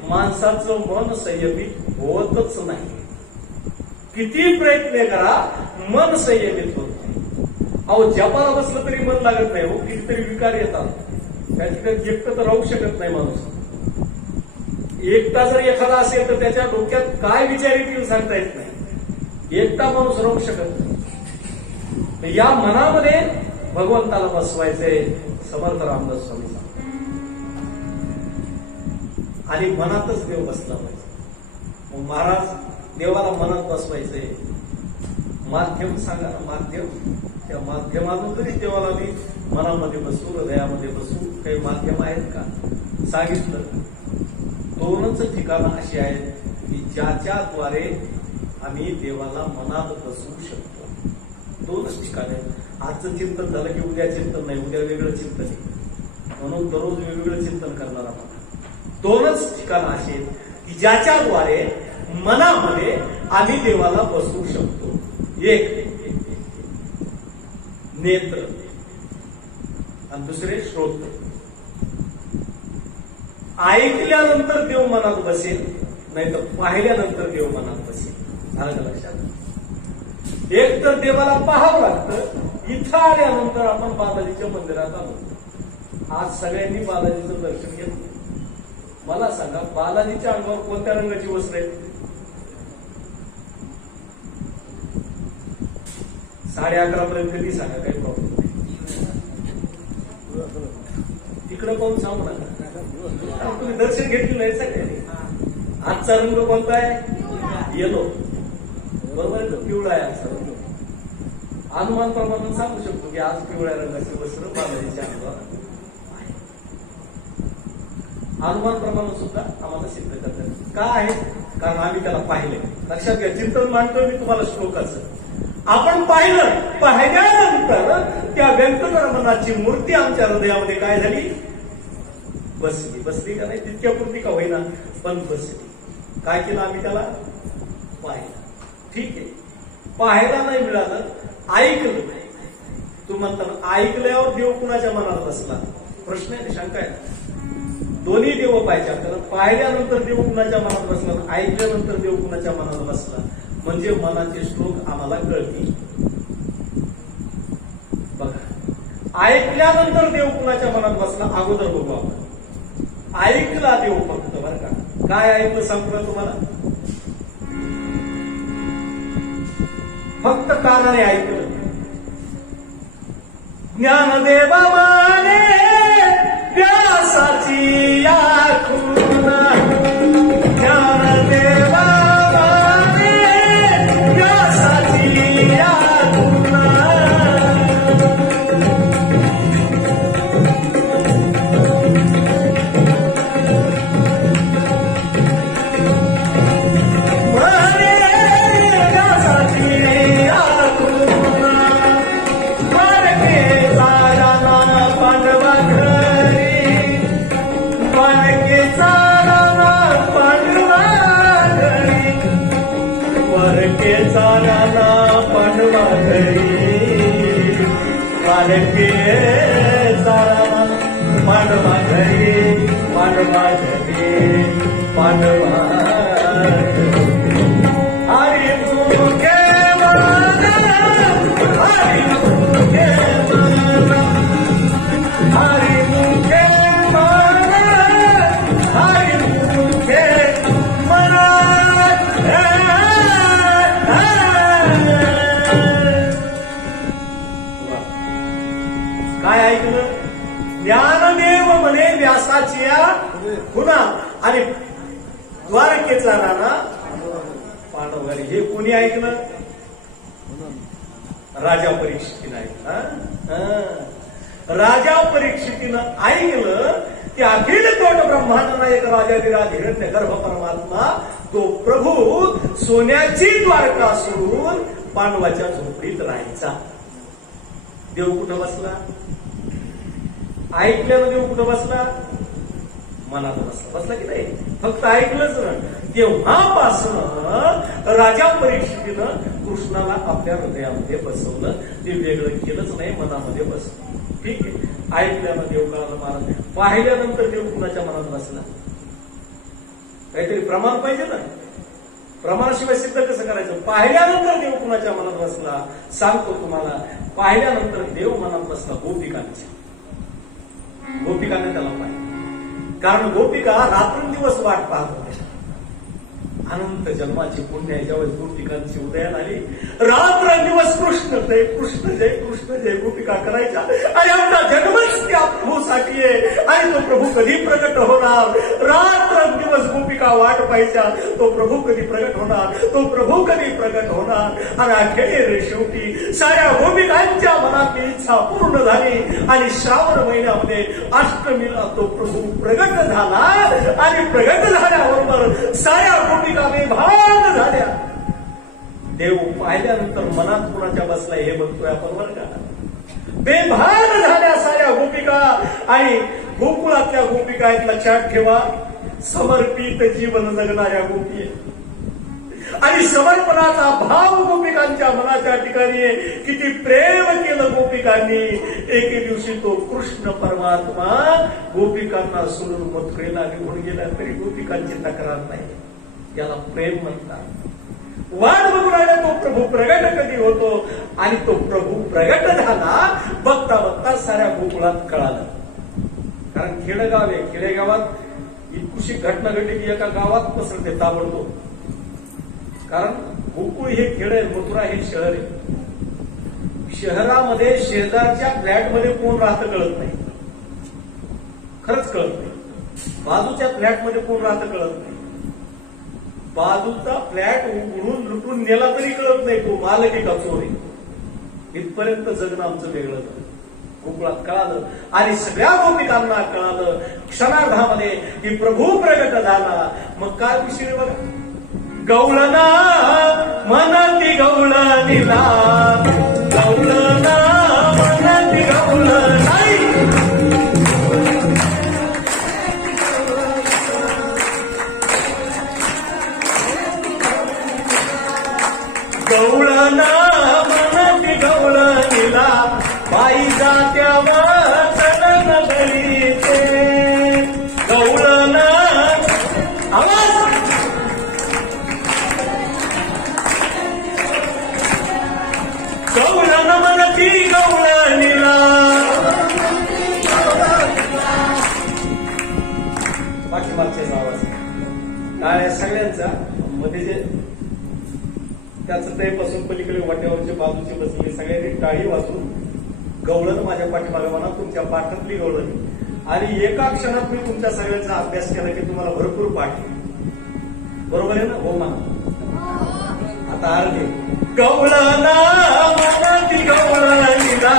माणसाचं मन संयमित होतच नाही. किती प्रयत्न करा, मन संयमित होत नाही. अहो जपाला बसलं तरी मन लागत नाही हो. कितीतरी विकार येतात. त्या ठिकाणी एकटं तर राहू शकत नाही माणूस. एकटा जर एखादा असेल तर त्याच्या डोक्यात काय विचार येतील सांगता येत नाही. एकटा माणूस राहू शकत नाही. या मनामध्ये भगवंताला बसवायचंय. समर्थ रामदास स्वामी सांगतात. आणि मनातच देव बसला पाहिजे. मग महाराज देवाला मनात बसवायचंय. माध्यम सांगा ना, माध्यम. त्या माध्यमातून तरी देवाला मी मनामध्ये बसू, हृदयामध्ये बसू. काही माध्यम आहेत का? सांगितलं. दोनच ठिकाणं अशी आहेत की ज्याच्याद्वारे आम्ही देवाला मनात बसवू शकतो. दोनच ठिकाण आहेत. आजचं चिंतन झालं की उद्या चिंतन नाही, उद्या वेगळं चिंतन आहे. म्हणून दररोज वेगवेगळं चिंतन करणार आम्हाला. दोनच ठिकाणं अशी आहेत की ज्याच्याद्वारे मनामध्ये आम्ही देवाला बसवू शकतो. एक नेत्र आणि दुसरे श्रोत्र. ऐकल्यानंतर देव मनात बसेल, नाही तर पाहिल्यानंतर देव मनात बसेल. आलं का लक्षात? एक तर देवाला पाहावं लागतं. इथं आल्यानंतर आपण बालाजीच्या मंदिरात आलो. आज सगळ्यांनी बालाजीचं दर्शन घेतलं. मला सांगा, बालाजीच्या अंगावर कोणत्या रंगाची वस्त्र आहेत? 11:30 पर्यंत कधी सांगा, काही प्रॉब्लेम नाही. तिकडं पाहून सांगू नका. तुम्ही दर्शन घेतलं नाही सगळ्यांनी. आजचा रंग कोणता आहे? येलो. बरोबर आहे. पिवळा आहे आजचा रंग. अनुमान प्रमाणे सांगू शकतो की आज पिवळ्या रंगाचे वस्त्र बालाजीच्या अंगावर आहे. अनुमान प्रमाणे सुद्धा आम्हाला सिद्ध करतात. का आहे? कारण आम्ही त्याला पाहिले. लक्षात घ्या, चिंतन मांडतोय मी तुम्हाला श्लोकाचं. आपण पाहिलं, पाहिल्यानंतर त्या व्यंकटरमणाची मूर्ती आमच्या हृदयामध्ये काय झाली? बसली. बसली का नाही? तितक्यापुरती का होईना, पण बसली. काय केलं आम्ही त्याला? पाहिलं. ठीक आहे. पाहायला नाही मिळालं, ऐकलं. तू म्हणता ऐकल्यावर देव कुणाच्या मनात बसला? प्रश्न आहे, शंका आहे. दोन्ही देव पाहिजे आपल्याला. पाहिल्यानंतर देव कुणाच्या मनात बसला, ऐकल्यानंतर देव कुणाच्या मनात बसला, म्हणजे मनाचे श्लोक आम्हाला कळतील. बघा, ऐकल्यानंतर देव कुणाच्या मनात बसला अगोदर बघू आपण. ऐकला देव फक्त, बरं का. काय ऐकलं सांगतो तुम्हाला? फक्त कानाने ऐकलं. ज्ञानदेवा माने व्यासाची या खुना. ज्ञानदेवा माने व्यासाची या खुना. पालके चारा पांडवा घरी, पांडवा घरी, पांडवा हरी तू केवळ काय ऐकलं? ज्ञानदेव म्हणे व्यासाची खुना आणि द्वारकेचा राणा पांडवघरी. हे कोणी ऐकलं? राजा परीक्षितीनं ऐकलं. राजा परीक्षितीनं ऐकलं की अखिल कोट ब्रह्मांड नायक राजाधिराज हिरण्य गर्भ परमात्मा तो प्रभू सोन्याची द्वारका सोडून पांडवाच्या झोपडीत राहायचा. देव कुठं बसला? ऐकल्यानं देव कुठं बसला? मनात बसला. बसला की नाही? फक्त ऐकलंच ना. तेव्हापासून राजा परीक्षितीनं कृष्णाला आपल्या हृदयामध्ये बसवलं. ते वेगळं केलंच नाही, मनामध्ये बसवलं. ठीक आहे. ऐकल्यानं देव कळालं महाराज. पाहिल्यानंतर देव कुणाच्या मनात बसला? काहीतरी प्रमाण पाहिजे ना. प्रमाणाशिवाय सिद्ध कसं करायचं? पाहिल्यानंतर देव कुणाच्या मनात बसला सांगतो तुम्हाला. पाहिल्यानंतर देव मनात बसला गोपिकांच्या. गोपिकांना त्याला पाहिजे. कारण गोपिका रात्रंदिवस वाट पाहत होत्या. अनंत जन्माची पुण्य आहे. ज्यावेळेस गोपिकांची उदयान आली, रात्रंदिवस कृष्ण जय कृष्ण जय कृष्ण जय गोपिका करायच्या. आणि आमचा जन्मच त्या प्रभूसाठी आहे आणि तो प्रभू कधी प्रकट होणार? रात्रंदिवस गोपिका वाट पाहायच्या. तो प्रभू कधी प्रकट होणार? तो प्रभू कधी प्रकट होणार? आणि अखेर शेवटी साऱ्या गोपिकांच्या मनातली इच्छा पूर्ण झाली आणि श्रावण महिन्यामध्ये अष्टमीला तो प्रभू प्रगट झाला. आणि प्रगट झाल्याबरोबर साऱ्या गोपिका बेभान झाल्या. देव पाहिल्यानंतर मनात कुणाच्या बसलाय हे बघतोय आपण बरं का. बेभान झाल्या साऱ्या गोपिका. आणि गोकुळातल्या गोपिका आहेत, लक्षात ठेवा, समर्पित जीवन जगणाऱ्या गोपी आहेत. आणि समर्पणाचा भाव गोपिकांच्या मनाच्या ठिकाणी आहे. किती प्रेम केलं गोपिकांनी. एके दिवशी तो कृष्ण परमात्मा गोपिकांना सोडून मथुरेला निघून गेला तरी गोपिकांची तक्रार नाही. याला प्रेम म्हणतात. वाट बघून राहिला तो प्रभू प्रगट कधी होतो. आणि तो प्रभू प्रगट झाला. बघता बघता साऱ्या गोकुळात कळालं. कारण खेडगाव आहे. खेडेगावात इतकुशी घटना घडली की एका गावात पसरते ताबडतोब. कारण गोकुळ हे खेड आहे, मथुरा हे शहर आहे. शहरामध्ये शेजारच्या फ्लॅटमध्ये कोण राहतं कळत नाही. खरंच कळत नाही. बाजूच्या फ्लॅटमध्ये कोण राहतं कळत नाही. बाजूचा फ्लॅट उघडून लुटून नेला तरी कळत नाही तो मालक आहे का चोर आहे. इथपर्यंत जगणं आमचं वेगळं झालं. गोकुळात कळालं आणि सगळ्या गोपिकांना कळालं क्षणार्धामध्ये की प्रभू प्रगट झाला. मग काय विषय बघा. गौळना मनाती गौळणीला, गौळना मनाती गौळ नाही. गौळना मनाती गौळणीला, बाई जात्या वाचन गलीचे. गौळना आवाज. गौळन मनती गौळणीला. बाकी मागचा आवाज काय सगळ्यांचा मध्ये जे त्याचं पासून पलीकडे वाट्यावरचे बाजूचे बसले सगळ्यांनी टाळी वाजून गवळण माझ्या पाठीमागे म्हणा तुमच्या पाठातली गवळण. आणि एका क्षणात मी तुमच्या सगळ्यांचा अभ्यास केला की तुम्हाला भरपूर पाठ आहे. बरोबर आहे ना? हो म्हणा. आता अर्धे. गवळना मनाती गवळणीला,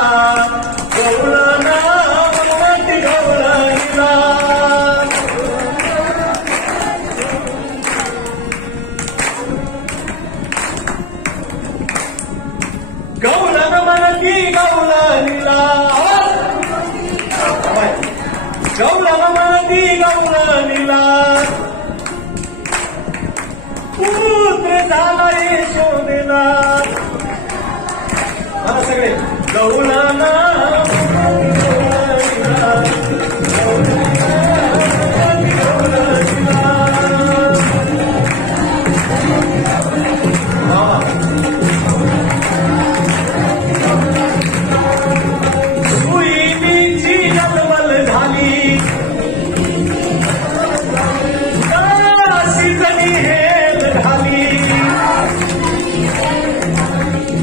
गवळना मनाती गवळणीला. गवळन मनती गवळणीला, गवळन मनती गवळणीला. पुत्र झाला यशोदेला. मला सगळे गवळना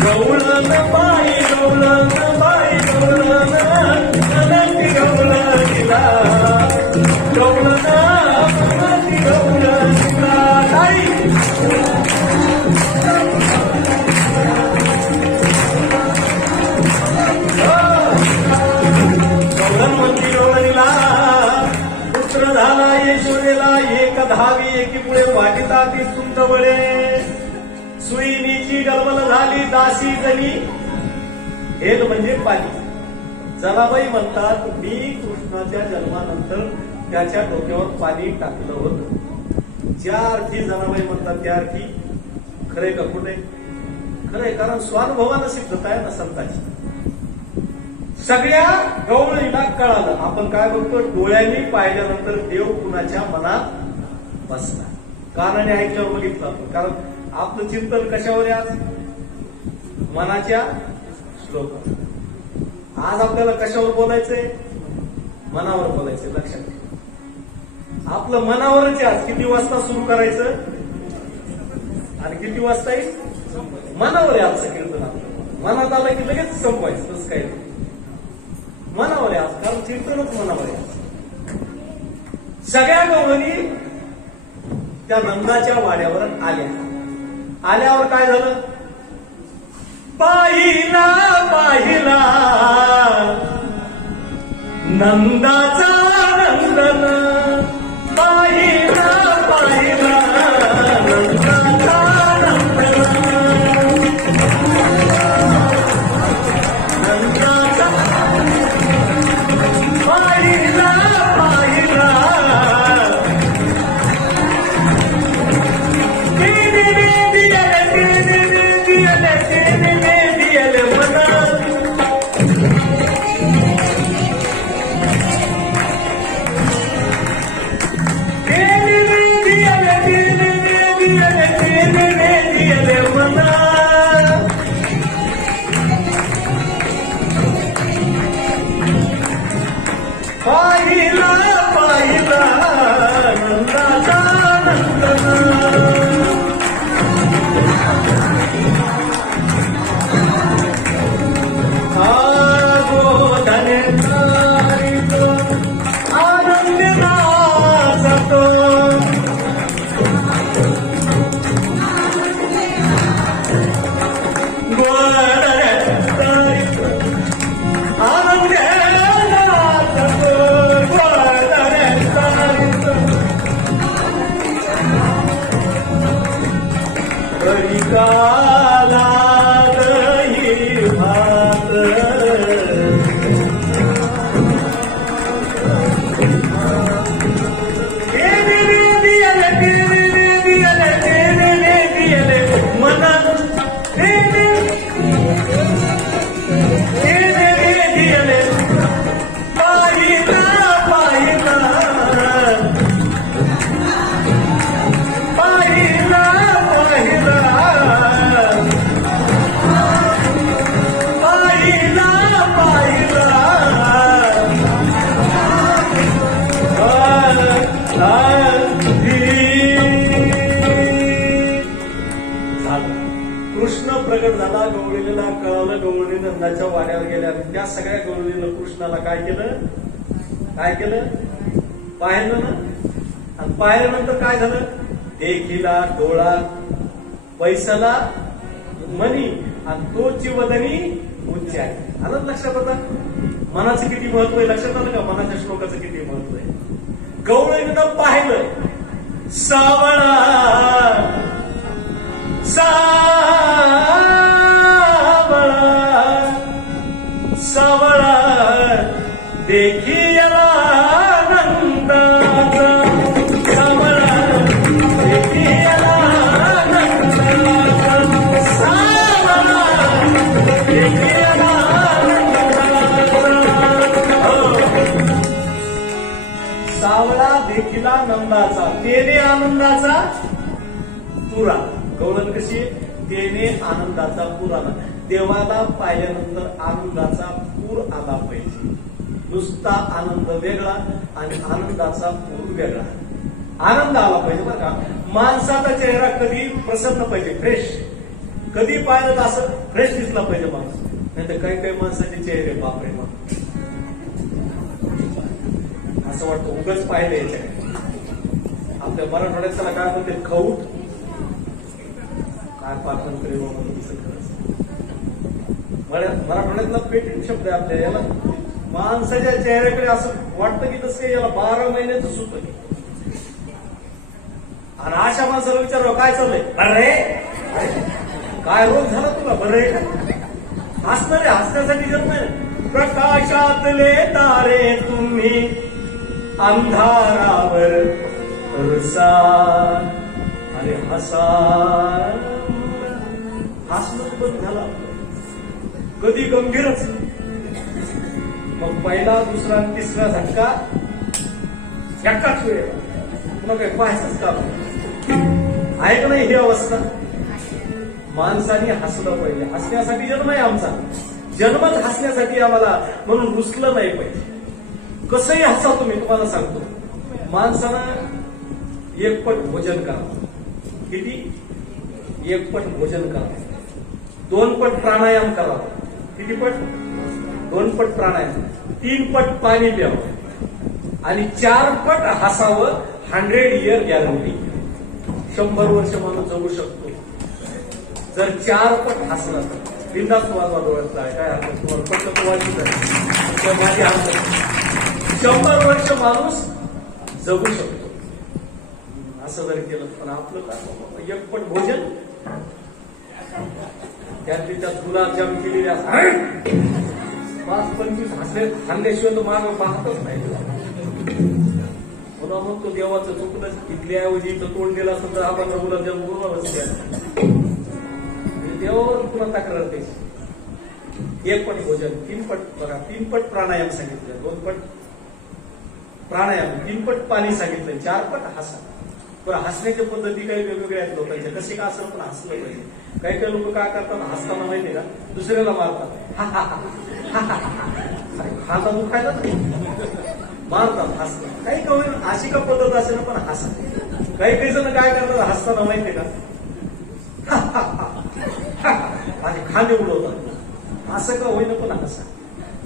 गवळण बाई गवळण बाई. भावी एकीमुळे वाटिता ती तुंतवळे सुईनीची गलबल झाली दासी जणी हेल म्हणजे पाणी. जनाबाई म्हणतात मी कृष्णाच्या जन्मानंतर त्याच्या डोक्यावर पाणी टाकलं होतं. ज्या अर्थी जनाबाई म्हणतात त्या अर्थी खरे का खोटे? खरंय, कारण स्वानुभवानं सिद्धता आहे ना संतांची. सगळ्या गवळीला कळालं. आपण काय बघतो, डोळ्यांनी पाहिल्यानंतर देव कुणाच्या मनात बसला, कानाने ऐकल्यावर बघितलं आपण. कारण आपलं चिंतन कशावर आहे आज? मनाच्या श्लोकावर. आज आपल्याला कशावर बोलायचंय? मनावर बोलायचंय. लक्षात ठेवा, आपलं मनावरच आहे. आज किती वाजता सुरू करायचं आणि किती वाजता येईल? मनावर आहे आजचं कीर्तन. आपलं मनात आलं की लगेच संपवायचं, तसं काही नाही. मनावर आहे आज, कारण कीर्तनच मनावर आहे. सगळ्या गवळणी त्या नंदाच्या वाड्यावर आल्या. आल्यावर काय झालं? पाहिला पाहिला नंदाचा नंदन, पाहिला पाहिला नंदाचा नंदन, नंदाचा पाहिला पाहिला नंदाच्या वाड्यावर गेल्या. त्या सगळ्या गवळीनं कृष्णाला काय केलं? काय केलं? पाहिलं ना. आणि पाहिल्यानंतर काय झालं? देखीला डोळा, पैसाला मनी आणि तोची वदनी उच्च आहे. आलं लक्षात? आता मनाचं किती महत्व आहे लक्षात आलं का? मनाच्या श्लोकाचं किती महत्व आहे? गवळीनं पाहिलं सावळा सावळा देखियला नंदाचा, सावळा देखियला नंदाचा, सावळा देखियला सावळा देखिला नंदाचा, तेने आनंदाचा पुरा. गवळण कशी? तेने आनंदाचा पुराणा. देवाला पाहिल्यानंतर आनंदाचा पूर आला पाहिजे. नुसता आनंद वेगळा आणि आनंदाचा पूर वेगळा. आनंद आला पाहिजे बरं का. माणसाचा चेहरा कधी प्रसन्न पाहिजे, फ्रेश. कधी पाहिलं तर असं फ्रेश दिसला पाहिजे माणूस. नाही तर काही काही माणसाचे चेहरे बापरे मग असं वाटतं उगाच पाहिलं याच्याकडे. आपल्या मराठवाड्यात त्याला काय म्हणते? खऊट. काय पाठवण करेल मराठवाड्यातला पेटेंट शब्द आहे आपल्या. याला माणसाच्या चेहऱ्याकडे असं वाटतं की तसं याला 12 महिन्याचं सुत. आणि अशा माणसाला विचारलं काय चाललंय, अरे काय रोग झाला तुला, बरं आहे का? हसणार आहे, हसण्यासाठी जन्म आहे. प्रकाशातले तारे तुम्ही अंधारावर रुसा आणि हसा. हसणं बंद झाला, कधी गंभीरच. मग पहिला, दुसरा, तिसरा झटका एकाच वेळेला. मग काय पाहायचंच का आहे का नाही ही अवस्था? माणसाने हसलं पाहिजे. हसण्यासाठी जन्म आहे आमचा, जन्मच हसण्यासाठी आम्हाला, म्हणून रुसलं नाही पाहिजे. कसंही हसा तुम्ही. तुम्हाला सांगतो, माणसानं एक पट भोजन करावं. किती? एक पट भोजन करावं. 2 पट प्राणायाम करावा. किती पट? 2 पट प्राणायाम. 3 पट पाणी प्यावं आणि 4 पट हसावं. 100 इयर गॅरंटी. 100 वर्ष माणूस जगू शकतो जर 4 पट हसला तर. बिंदास वाजवा डोळ्यातला आहे, काय हरकत, तुम्हाला पटलं तर वाजू द्या, माझी हरकत. 100 वर्ष माणूस जगू शकतो असं जर केलं. पण आपलं काय, एक पट भोजन, त्यातली त्यात गुलाबजाम केलेली असतात, 5-25 हसल्याशिवाय तो माग पाहतच नाही. पुन्हा मग तो देवाचं चुकलंच, इथल्याऐवजी इथं तोंड दिला असं 10-15 गुलाबजाम गुरुवारच द्या, देवावर पुन्हा तक्रार द्यायची. एक पट भोजन, 3 पट बघा, 3 पट प्राणायाम सांगितलं, 2 पट प्राणायाम, 3 पट पाणी सांगितलं, 4 पट हसा. बरं, हसण्याच्या पद्धती काही वेगवेगळ्या आहेत लोकांच्या, कसे का असेल पण हसलं पाहिजे. काही काही लोक काय करतात, हसताना माहिती का दुसऱ्याला मारतात, खाता दुखायला मारतात, हसतात. काही काही अशी का पद्धत असेल पण हसा. काही काही जण काय करतात हसताना माहितीये का, आणि खांदे उडवतात. असं का होईना पण हसा.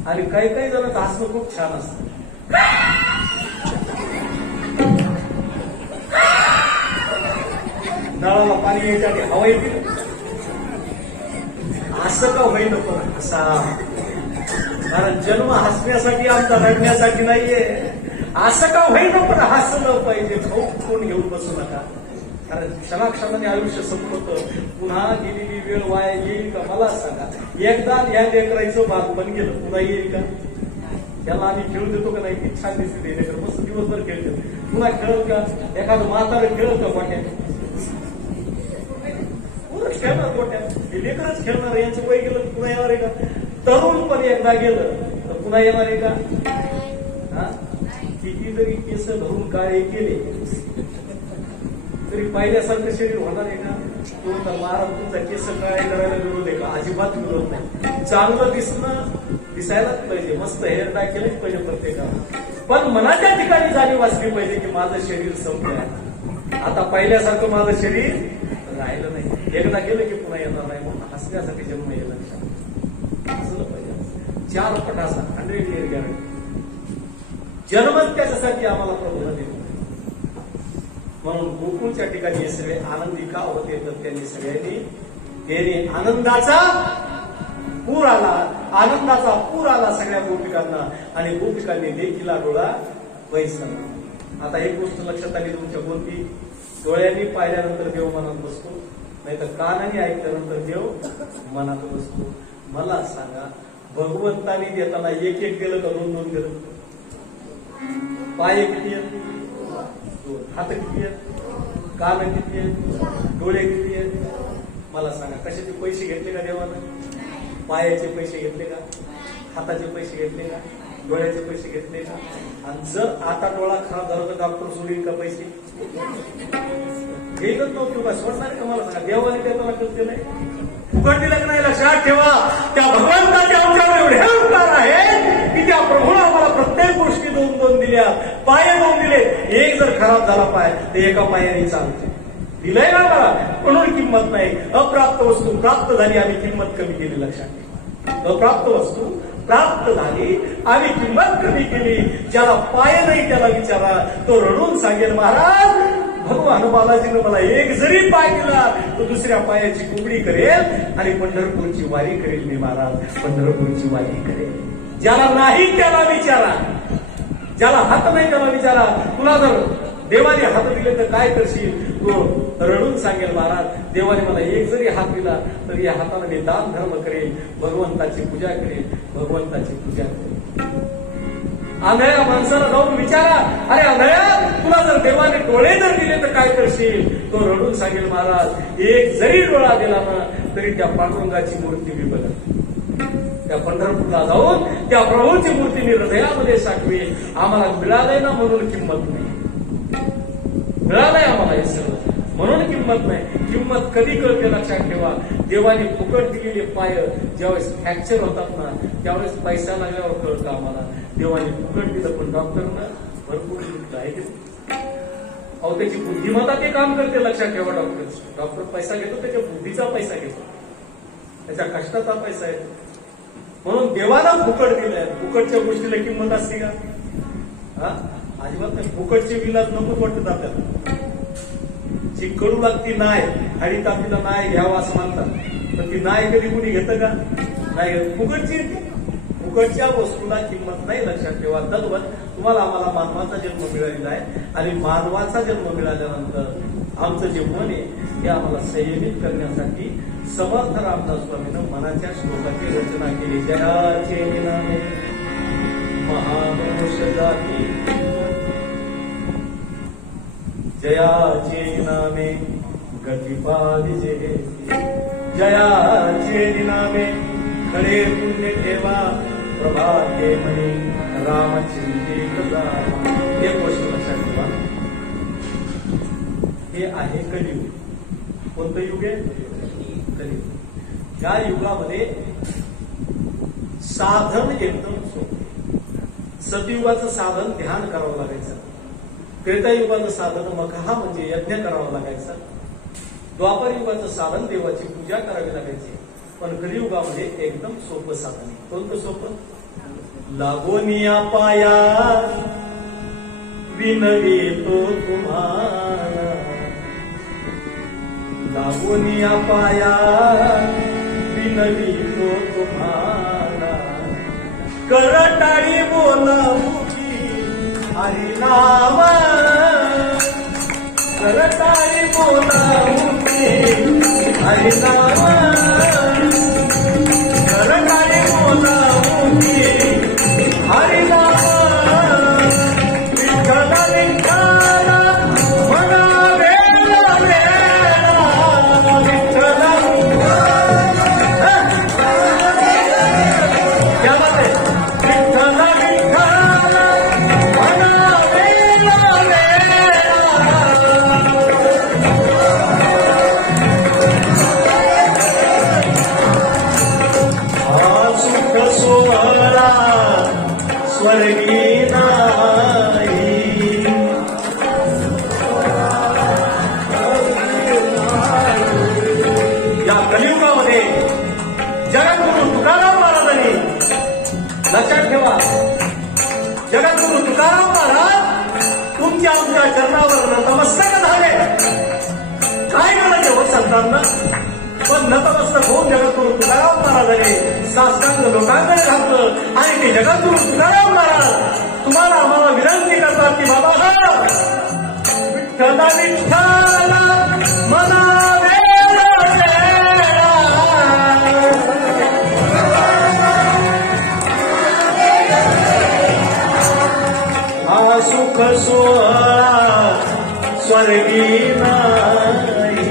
आणि काही काही जणांचं हसणं खूप छान असतं. नळाला पाणी यायच्या आधी हवा येते, असं का होईना पण हसा. कारण जन्म हसण्यासाठी आमचा, रडण्यासाठी नाहीये. असं का होईना पण हसलं पाहिजे. कोण घेऊन बसू नका. कारण क्षणाक्षणाने आयुष्य संपतं. पुन्हा गेलेली वेळ वाया येईल का मला सांगा. एकदा या लेकरायचं बालपण गेलं, पुन्हा येईल का? त्याला आम्ही खेळू देतो का नाही? किती छान दिसते लेकर, मस्त दिवसभर खेळतो. पुन्हा खेळल का? एखादं म्हातारं खेळल का गोट्यात? पुन्हा खेळणार गोट्यात, हे लेकरच खेळणार. यांचं वय गेलं पुन्हा येणार आहे का? तरुण पण एकदा गेलं तर पुन्हा येणार आहे का? हा, कितीतरी केस धरून काळे केले तरी पहिल्यासारखं शरीर होणार आहे का? तो तर महाराज तुमचा केस काळे करायला विरोध आहे का? अजिबात विरोध नाही. चांगलं दिसायलाच पाहिजे, मस्त हेअर डाय केलंच पाहिजे प्रत्येकाला. पण मनाच्या ठिकाणी जाणीव असली पाहिजे की माझं शरीर संपलंय, आता पहिल्यासारखं माझं शरीर राहिलं नाही. एकदा गेलं की पुन्हा येणार नाही. म्हणून हसण्यासाठी जन्म हे लक्षात असलं पाहिजे. 4 पट हसा, 100 इयर गॅरंटी. जन्मच त्याच्यासाठी आम्हाला प्रबोधन देतो. म्हणून गोकुळच्या ठिकाणी हे सगळे आनंदी का होते तर त्यांनी सगळ्यांनी आनंदाचा पूर आला, आनंदाचा पूर आला सगळ्या गोपिकांना. आणि गोपिकांनी लेकीला डोळा वैसला. आता एक गोष्ट लक्षात आली तुमच्या, कोणती? डोळ्यांनी पाहिल्यानंतर देव मनात बसतो, नाही तर कानाने ऐकल्यानंतर देव मनात बसतो. मला सांगा, भगवंतानी देताना 1-1 दिलं का 2-2 दिलं? पाय किती आहेत? 2. हात किती आहेत? कान किती आहेत? डोळे किती आहेत? मला सांगा, कशाचे पैसे घेतले का देवानं? पायाचे पैसे घेतले का? हाताचे पैसे घेतले का? डोळ्याचे पैसे घेतले का? आणि जर आता डोळा खराब झाला तर डॉक्टर सोडील का पैसे? घेतच नव्हतं का? सोडणार का? मला सांगा, देवाने देताना करते नाही, फुकट दिलं का नाही? लक्षात ठेवा, त्या भगवंताचे आमच्यावर एवढे उपकार आहे की त्या प्रभूने आम्हाला प्रत्येक गोष्टी 2-2 दिल्या. पाय 2 दिले. एक जर खराब झाला पाय तर एका पायाने चालते. दिलंय ना मला, म्हणून किंमत नाही. अप्राप्त वस्तू प्राप्त झाली, आम्ही किंमत कमी केली. लक्षात, अप्राप्त वस्तू प्राप्त झाली, आम्ही किंमत कमी केली. ज्याला पाय नाही त्याला विचारा, तो रडून सांगेल, महाराज भगवान बालाजीनं मला एक जरी पाय दिला तो दुसऱ्या पायाची कोंबडी करेल आणि पंढरपूरची वारी करेल. मी महाराज पंढरपूरची वारी करेल. ज्याला नाही त्याला विचारा, ज्याला हात नाही त्याला विचारा. तुला जर देवाने हात दिले तर काय करशील? तो रडून सांगेल, महाराज देवाने मला एक जरी हात दिला तर या हाताने मी दान धर्म करेल, भगवंताची पूजा करेल, भगवंताची पूजा करेल. आंधळ्या माणसाला जाऊन विचारा, अरे आंधळ्या, तुला जर देवाने डोळे जर दिले तर काय करशील? तो रडून सांगेल, महाराज एक जरी डोळा दिला ना तरी त्या पांडुरंगाची मूर्ती मी बघत, त्या पंढरपूरला जाऊन त्या प्रभूची मूर्ती मी हृदयामध्ये साठवी. आम्हाला मिळालंय ना म्हणून किंमत नाही, मिळालंय आम्हाला हे सर्व म्हणून किंमत नाही. किंमत कधी कळते लक्षात ठेवा, देवाने फुकट दिलेले पाय ज्यावेळेस फ्रॅक्चर होतात ना त्यावेळेस पैसा लागल्यावर कळतं आम्हाला. देवाने फुकट दिलं पण डॉक्टरनं भरपूर दिलं आहे की अहो, त्याची बुद्धिमत्ता ते काम करते लक्षात ठेवा. डॉक्टर पैसा घेतो, त्याच्या बुद्धीचा पैसा घेतो, त्याच्या कष्टाचा पैसा आहे. म्हणून देवाला फुकट दिलंय. फुकटच्या गोष्टीला किंमत असते का? हा, अजिबात नाही. फुकटचे विलास नकोच वाटत आपल्याला. जी कडू लागती नाय, आणि तापीला नाय घ्यावा असं म्हणतात, पण ती नाय कधी कुणी घेतं का? नाही घेत. फुकटची फुकटच्या वस्तूला किंमत नाही, लक्षात ठेवा. तद्वत तुम्हाला आम्हाला मानवाचा जन्म मिळालेला आहे आणि मानवाचा जन्म मिळाल्यानंतर आमचं जे मन आहे हे आम्हाला संयमित करण्यासाठी समर्थ रामदास स्वामीनं मनाच्या श्लोकाची रचना केली. जयाचे नामे महानोष जाती, जयाचे नामे गतिपादिजे, जयाचे नामे खरे पुण्य ठेवा, प्रभाते म्हणे रामचिंतित जा. हे गोष्ट लक्षात ठेवा. हे आहे कलियुग. कोणतं युग आहे? कलियुग. या युगामध्ये साधन एकदम सोपं. सतयुगाचं साधन ध्यान करावं लागायचं. त्रेतायुगाचं साधन मकहा म्हणजे यज्ञ करावा लागायचा. द्वापर युगाचं साधन देवाची पूजा करावी लागायची. पण कलियुगामध्ये एकदम सोपं साधन आहे. कोणतं सोपं? लागोनिया पाया विनवितो तुम्हाला, लागोनिया पाया विनवितो तुम्हाला, करटाळी बोलावुकी हरिनाम, करटाळी बोलावुकी हरिनाम, करटाळी बोलावुकी हरिनाम, विठ्ठल विठ्ठल म्हणावे विठ्ठल. क्या बात है? विठ्ठल विठ्ठल म्हणावे सुख सोहळा स्वर्गी नाही, या कलियुगामध्ये जगद्गुरु तुकाराम महाराजांनी लक्षात ठेवा, जगद्गुरु तुकाराम महाराज तुमच्या आमच्या चरणावर नतमस्तक झाले. काय म्हणायचे हो संतांना? पण नतमस्तक होऊन जगद्गुरु तुकाराम महाराजांनी साष्टांग लोकांकडे घातलं आणि ते जगद्गुरु तुकाराम महाराज तुम्हाला आम्हाला विनंती करतात की बाबा विठ्ठल विठ्ठल म्हणावे हा सुख सोहळा स्वर्गी नाही,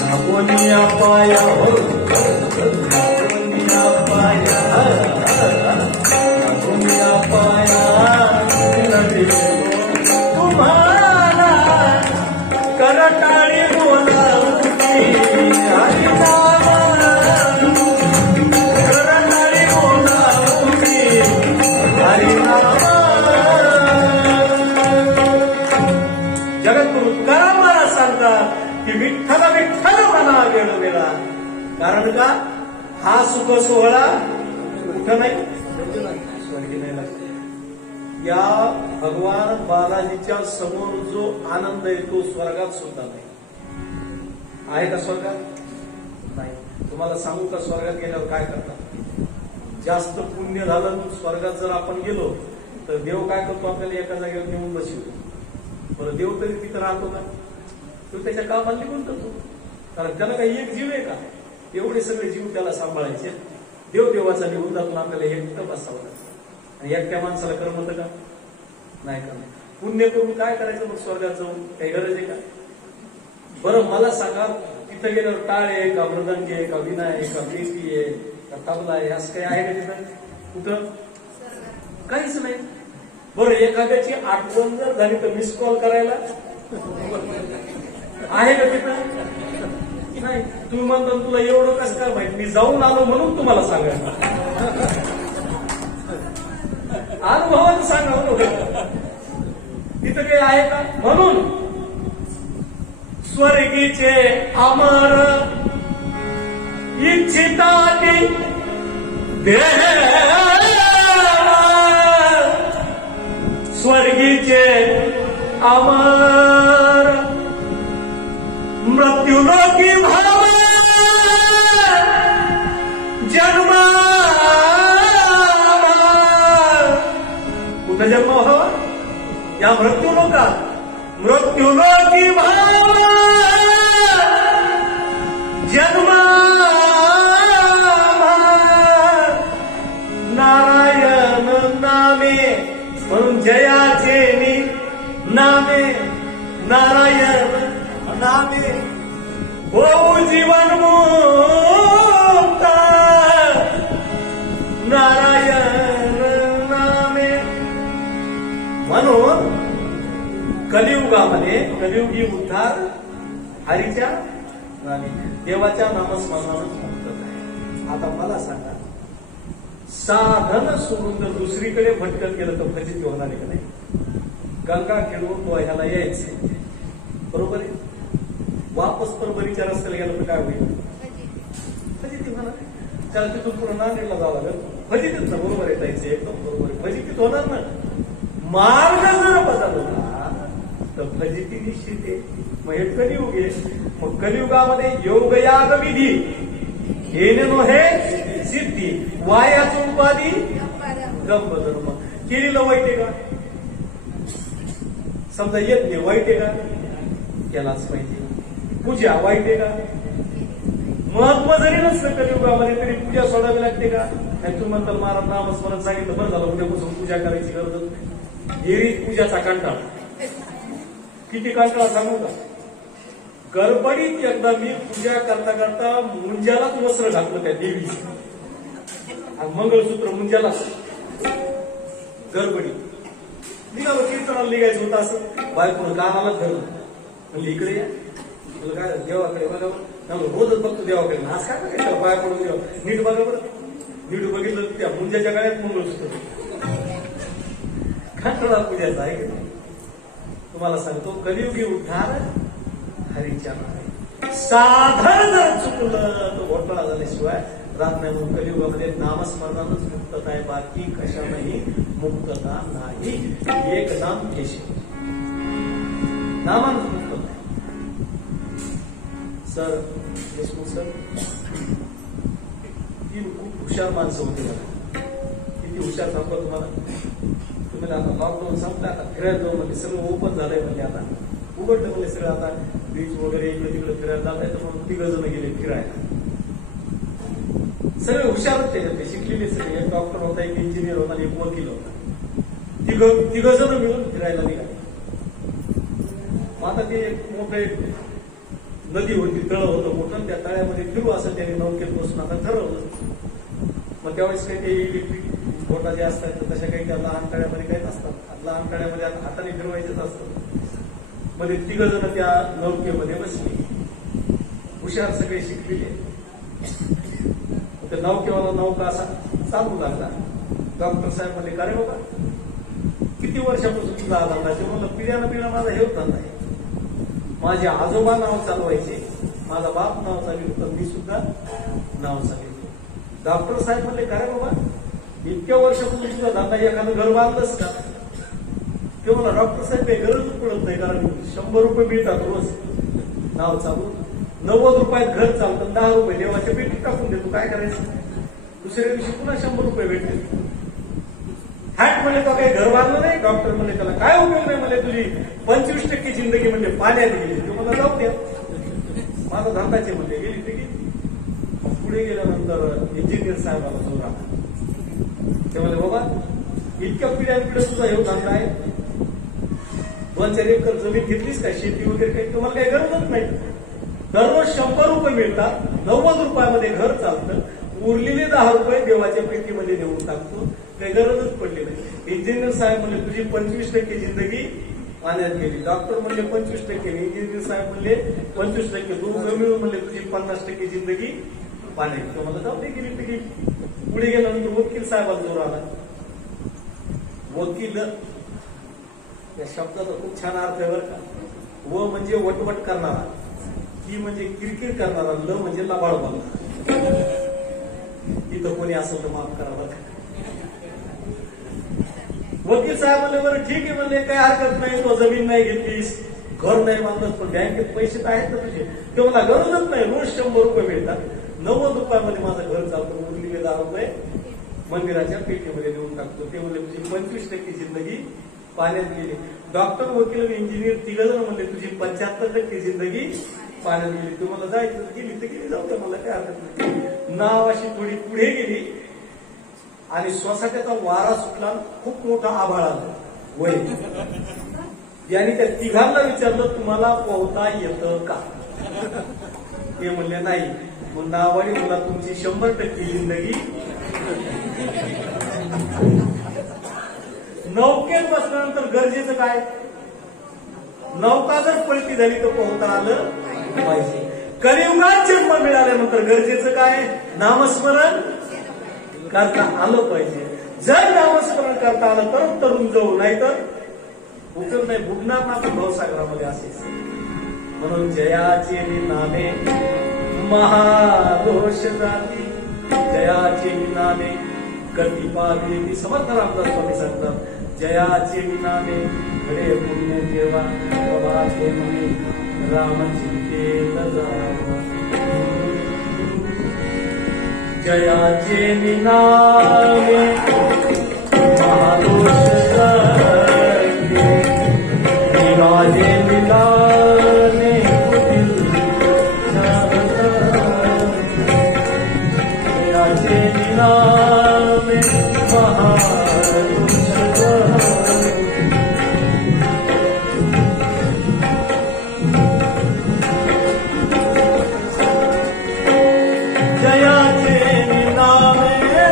लागोनिया पाया हो, लागोनिया पाया, लागोनिया पाया विनवितो तुम्हाला, करटाळी बोलावुकी हरिनाम, करटाळी बोलावुकी हरिनाम. जगद्गुरु तुकाराम महाराज सांगतात की विठ्ठल विठ्ठल म्हणा वेळ वेळा. कारण का? हा सुख सोहळा कुठं नाही, स्वर्गी नाही लागतो. या भगवान बालाजीच्या समोर जो आनंद आहे तो स्वर्गात सुद्धा नाही. आहे का स्वर्गात? नाही. तुम्हाला सांगू का स्वर्गात गेल्यावर काय करतात? जास्त पुण्य झालं स्वर्गात जर आपण गेलो तर देव काय करतो, आपल्याला एका जागेवर नेऊन बसवतो. बरं देव तरी तिथं राहतो का? तो त्याच्या कामाला निघून जातो. कारण त्याला काही एक जीव आहे का? एवढे सगळे जीव त्याला सांभाळायचे. देवाचा निघून जातो, आपल्याला हे तिथं बसावं लागतं. आणि एकट्या माणसाला करमत का? नाही करणार. पुण्य करून काय करायचं मग स्वर्गात जाऊन? काही गरज आहे का? बरं मला सांगा, तिथं गेल्यावर टाळ आहे का, मृदंग आहे का, वीणा आहे का, पेटी आहे का, तबला आहे, असं काही आहे का तिथं? कुठं काहीच नाही. बरं एखाद्याची आठवण जर झाली तर मिस कॉल करायला आहे का तिथं? नाही. तुम्ही म्हणता तुला एवढं कसं काय माहिती? मी जाऊन आलो म्हणून तुम्हाला सांगायला, अनुभवानं सांगा. तिथं काही आहे का? म्हणून स्वर्गीचे अमर इच्छिताती देवा, स्वर्गीचे अमर मृत्युलोकी भाव जन्म, कुठं जन्म व्हावा? या मृत्युलोकात. मृत्युलोकी भाव जन्म नारायण नामे, म्हणून जयाचे नामे नारायण नामे होऊ जीवन मुक्त नारायण नामे. म्हणून कलियुगामध्ये कलियुगी उद्धार हरीच्या नामे, देवाच्या नामस्मरणानं मुक्तता आहे. आता मला सांगा, साधन सोडून जर दुसरीकडे भटकत गेलं तर फजिती होणार आहे का नाही? गंगा खेळून तो ह्याला यायचे, बरोबर आहे. वापस परभणीच्या रस्त्याला गेलं तर काय होईल? फजिती होणार. त्याला तिथून पुढे नांदेडला जावं लागेल, फजितीच ना. बरोबर आहे, जायचं एकदम बरोबर आहे, फजितीत होणार ना. मार्ग जर बदलला तर फजिती निश्चित आहे. मग हे कलियुग आहे. मग कलियुगामध्ये योगयाग विधी येणेनो हे सिद्धी, वायाचं उपाधी गंभ धर्म. केलेलं वाईट आहे का? समजा येत नाही, वाईट आहे का? केलाच पाहिजे. पूजा वाईट आहे का? महत्व जरी नसतं कलियुगामध्ये तरी पूजा सोडावी लागते का? नाही तुम्ही म्हणताल महाराज नामस्मरण सांगितलं, बरं झालं, उद्यापासून पूजा करायची गरजच नाही. एरीच पूजाचा कंटाळा. किती कंटाळा सांगू का? गडबडीत एकदा मी पूजा करता करता मुंजालाच वस्त्र घातलं त्या देवीचं, मंगळसूत्र मुंजाला. गडबडीत निघालो, कीर्तनाला निघायचं होतं. असं बायकोनं कानाला धरलं, म्हणजे इकडे या, तुला काय देवाकडे बघा बरं. रोजच बघतो देवाकडे, आज काय बघायचं बायकडून देवा, नीट बघा बरं. नीट बघितलं त्या मुंजाच्या गळ्यात मंगळसूत्र. कंटाळा पूजाचा आहे की नाही? तुम्हाला सांगतो, कलियुगी उद्धार हरीच्या नामे. साधन जर चुकलं तर घोटाळा झाल्याशिवाय राहत नाही. म्हणून कलियुगामध्ये नामस्मरणानंच मुक्तता आहे, बाकी कशालाही मुक्तता नाही. एक नाम केशव, नामानंच मुक्तता आहे. सर देशमुख सर ती खूप हुशार माणसं होती. मला किती हुशार सांगतो तुम्हाला. तुम्ही आता लॉकडाऊन संपलं, आता फिरायला जाऊ म्हणजे सगळं ओपन झालंय, म्हणजे आता उघडलं म्हणजे सगळं. आता बीच वगैरे इकडे तिकडे फिरायला जात तर म्हणून 3 जण गेले फिरायला. सगळे हुशारच त्याच्यात, ते शिकलेले सगळे. एक डॉक्टर होता, एक इंजिनियर होता, एक वकील होता. 3 जण मिळून फिरायला निघाले. मग आता ते मोठे नदी होती, तळ होतं मोठं, त्या तळ्यामध्ये फिरू असं त्यांनी नौकेत बसून आता ठरवलं. मग त्यावेळेस काही ते इलेक्ट्रिक बोटा जे असतात तशा काही त्या लहान तळ्यामध्ये काही नसतात. लहान तळ्यामध्ये हाताने फिरवायचेच असतं. मध्ये 3 जण त्या नौकेमध्ये बसले, हुशार सगळे शिकलेले. त्या नौकेवाला नौका असा चालू लागला. डॉक्टर साहेब म्हणले, का रे बाबा किती वर्षापासून तुझा हा धंदा? ते म्हणलं, पिढ्यानं माझा हे धंदा आहे. माझे आजोबा नाव चालवायचे, माझा बाप नाव चालवतो, मी सुद्धा नाव चालवतो. डॉक्टर साहेब म्हणले, का रे बाबा इतक्या वर्षापासून तुझा धंदा, एखादं घर बांधलंस का? ते मला डॉक्टर साहेब काही गरज पडत नाही, कारण 100 रुपये मिळतात रोज नाव चालू. 90 रुपयात घर चालतं, 10 रुपये देवाच्या पेटीत टाकून देतो, काय करायचं? दुसऱ्या दिवशी पुन्हा 100 रुपये भेटले. हॅट म्हणले तो काही घर बांधलं नाही. डॉक्टर म्हणले त्याला काय उपयोग नाही, म्हणले तुझी 25% जिंदगी म्हणजे पाण्यात गेली. तो मला जाऊ द्या, माझा धंदाचे म्हणले गेली ते गेली. पुढे गेल्यानंतर इंजिनियर साहेबाला जोर आला. ते म्हणले बाबा इतक्या पिढ्या तुझा हे धंदा आहे, 2-4 एकर जमीन घेतलीस का, शेती वगैरे काही, तुम्हाला काही गरजच नाही. दररोज 100 रुपये मिळतात, 90 रुपयामध्ये घर चालतं, उरलेले 10 रुपये देवाच्या पेटीमध्ये देऊन टाकतो, काही गरजच पडली नाही. इंजिनियर साहेब म्हणले तुझी 25% जिंदगी पाण्यात गेली. डॉक्टर म्हणले 25%, इंजिनियर साहेब म्हणले 25%, दोघं मिळून म्हणले तुझी 50% जिंदगी पाण्यात. मला जाऊ दे गेली तर गेली. पुढे गेल्यानंतर वकील साहेबाला जोर आला. वकील या शब्दाचा खूप छान अर्थ आहे बरं का. व म्हणजे वटवट करणारा, की म्हणजे किरकिर करणारा, ल म्हणजे लबाड बोलणारा. इथं कोणी असेल तर माफ करा बरं. वकील साहेब म्हणले बरं ठीक आहे, म्हणले काही हरकत नाही, तो जमीन नाही घेतलीस, घर नाही बांधलं, पण बँकेत पैसे तर आहेत ना तुझे. ते मला गरजच नाही, रोज 100 रुपये मिळतात, 90 रुपयामध्ये माझं घर चालतं, उरलेले 10 रुपये मंदिराच्या पेटीमध्ये देऊन टाकतो. ते म्हणले तुझी 25% जिंदगी पाण्यात गेली. डॉक्टर, वकील आणि इंजिनियर तिघजण म्हणले तुझी 75% जिंदगी पाण्यात गेली. तुम्हाला जायचं गेली तर गेली, जाऊ द्या, मला काय हरकत नाही. नाव अशी थोडी पुढे गेली आणि सोसाट्याचा वारा सुटला, खूप मोठा आभाळ आला वय. यांनी त्या तिघांना विचारलं तुम्हाला पोहता येतं का. ते म्हणले नाही. मग नावाडी मला तुमची 100% जिंदगी. नौकेत बसल्यानंतर गरजेचं काय, नौका जर पलटी झाली तर पोहता आलं पाहिजे. कलियुगात जन्म मिळाल्यानंतर गरजेचं काय, नामस्मरण करता आलं पाहिजे. जर नामस्मरण करता आलं तर तरुण जाऊ, नाही तर उपयोग नाही, बुडणार ना पण भावसागरामध्ये असेच. म्हणून जयाचे नामे महादोष जाती, जयाचे नामे कधी पावे. समर्थ रामदास स्वामी सांगतात जयाचे नामे घडे पुण्य देवा, प्रभाते म्हणे रामचिंतेत जावा. जयाचे नामे महादोष जाती, विराजे मिलाने जयाचे नामे महादोष जाती. जयाचे नामे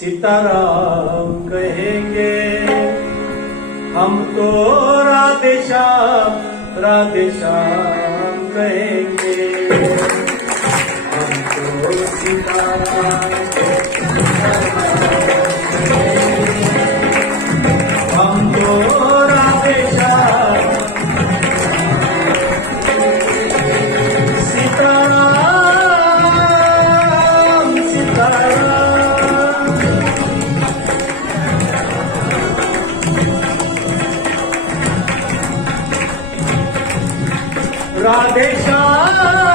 सीताराम कहेंगे, हम तो राधेश्याम राधेश्याम कहेंगे, हम तो सीताराम हम तो राधेश्याम सीताराम सीताराम। राधेश्याम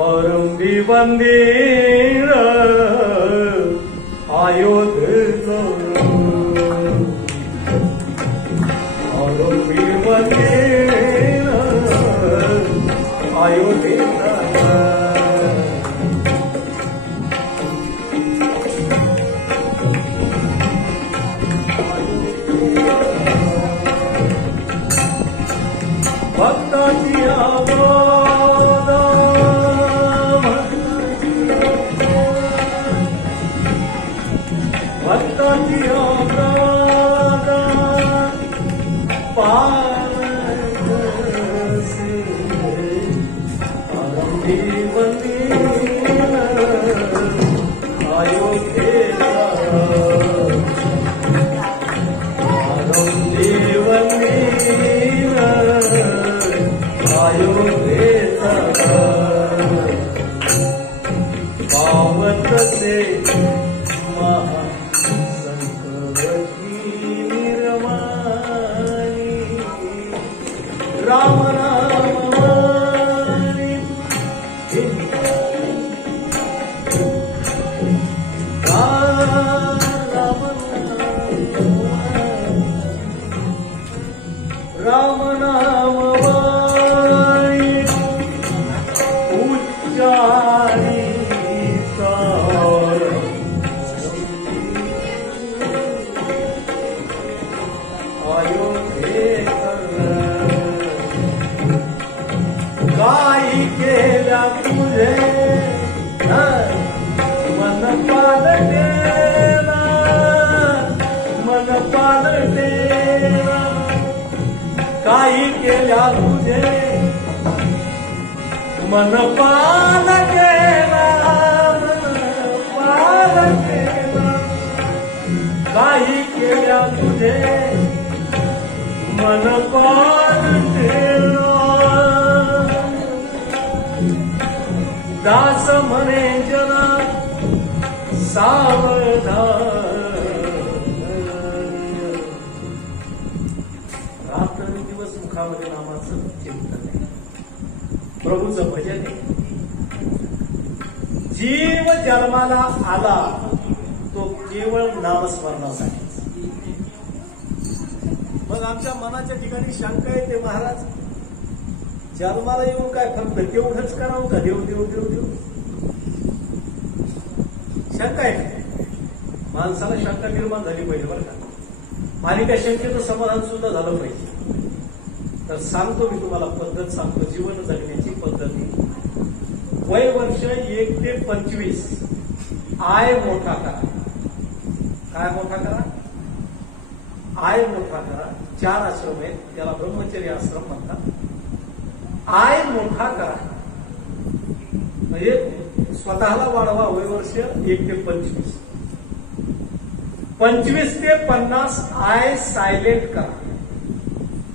औरंगी मंदिर अयोध्या औरंगी मंदिर अयोध्या भक्ताची आवाज भक्ताची आवाज पारसे औरंगी मंदिर अयोध्येला औरंगी मंदिर अयोध्येचा पावतसे महासंकटी निर्माणी राम राम वाणी राम नाम वाणी उच्चारिता अयोध्येचा काही केल्या तुझे मन पालटेला मन पालटेला काही केल्या तुझे मन पालटेला काही केल्या तुझे मन पालटेला दास म्हणे जना सावधान रात्रंदिवस मुखामध्ये नामाचं चिंतन आहे प्रभूचं भजन आहे जीव जन्माला आला तो केवळ नामस्मरणासाठी मग आमच्या मनाच्या ठिकाणी शंका येते महाराज जन्माला येऊन काय फक्त तेवढंच करावं का देव देव देव देव शंका आहे माणसाला शंका निर्माण झाली पाहिजे बरं का आणि त्या शंकेचं समाधान सुद्धा झालं पाहिजे तर सांगतो मी तुम्हाला पद्धत सांगतो जीवन जगण्याची पद्धती वय वर्ष 1 ते 25 आय मोठा करा काय मोठा करा आय मोठा करा 4 आश्रम आहेत त्याला ब्रह्मचर्य आश्रम म्हणतात आय मोठा करा म्हणजे स्वतःला वाढवा वय वर्ष 1 ते 25 25 ते 50 आय सायलेंट करा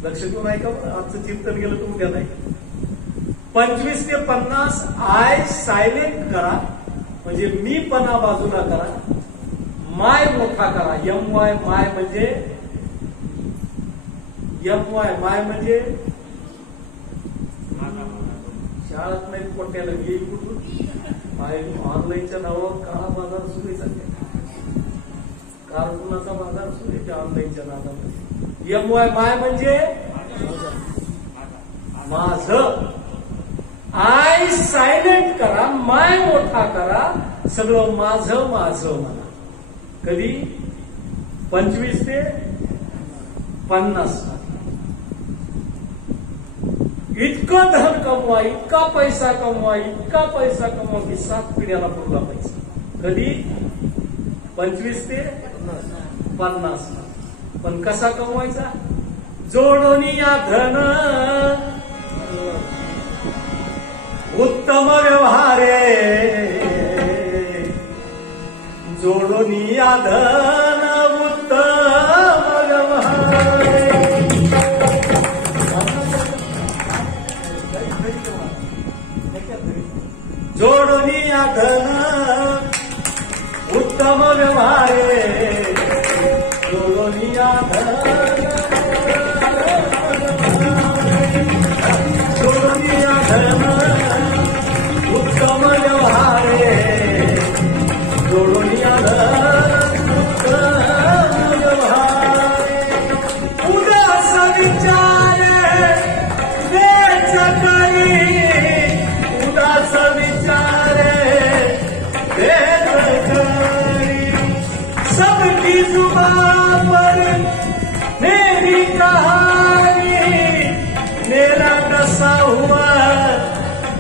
लक्ष देऊन ऐका आजचं चिंतन गेलं तर उद्या नाही 25 ते 50 आय सायलेंट करा म्हणजे मीपणा बाजूला करा माय मोठा करा एम वाय माय म्हणजे माय म्हणजे शाळेत नाही कोट्याला गेली कुठून माय ऑनलाईनच्या नावावर काळा बाजार सुरू आहे सध्या कारकुनाचा बाजार सुरू आहे त्या ऑनलाईनच्या नावावर एम वाय माय म्हणजे माझं आय सायलेंट करा माय मोठा करा सगळं माझं माझं म्हणा कधी 25 ते 50 इतकं धन कमवा इतका पैसा कमवा की 7 पिढ्याला पुरला पैसा कधी 25 ते 50 पण कसा कमवायचा जोडून या धन उत्तम व्यवहारे जोडून या धन उत्तम व्यवहारे जोडून या धन उत्तम व्यवहारे जोडून या धन जोडून या धन उत्तम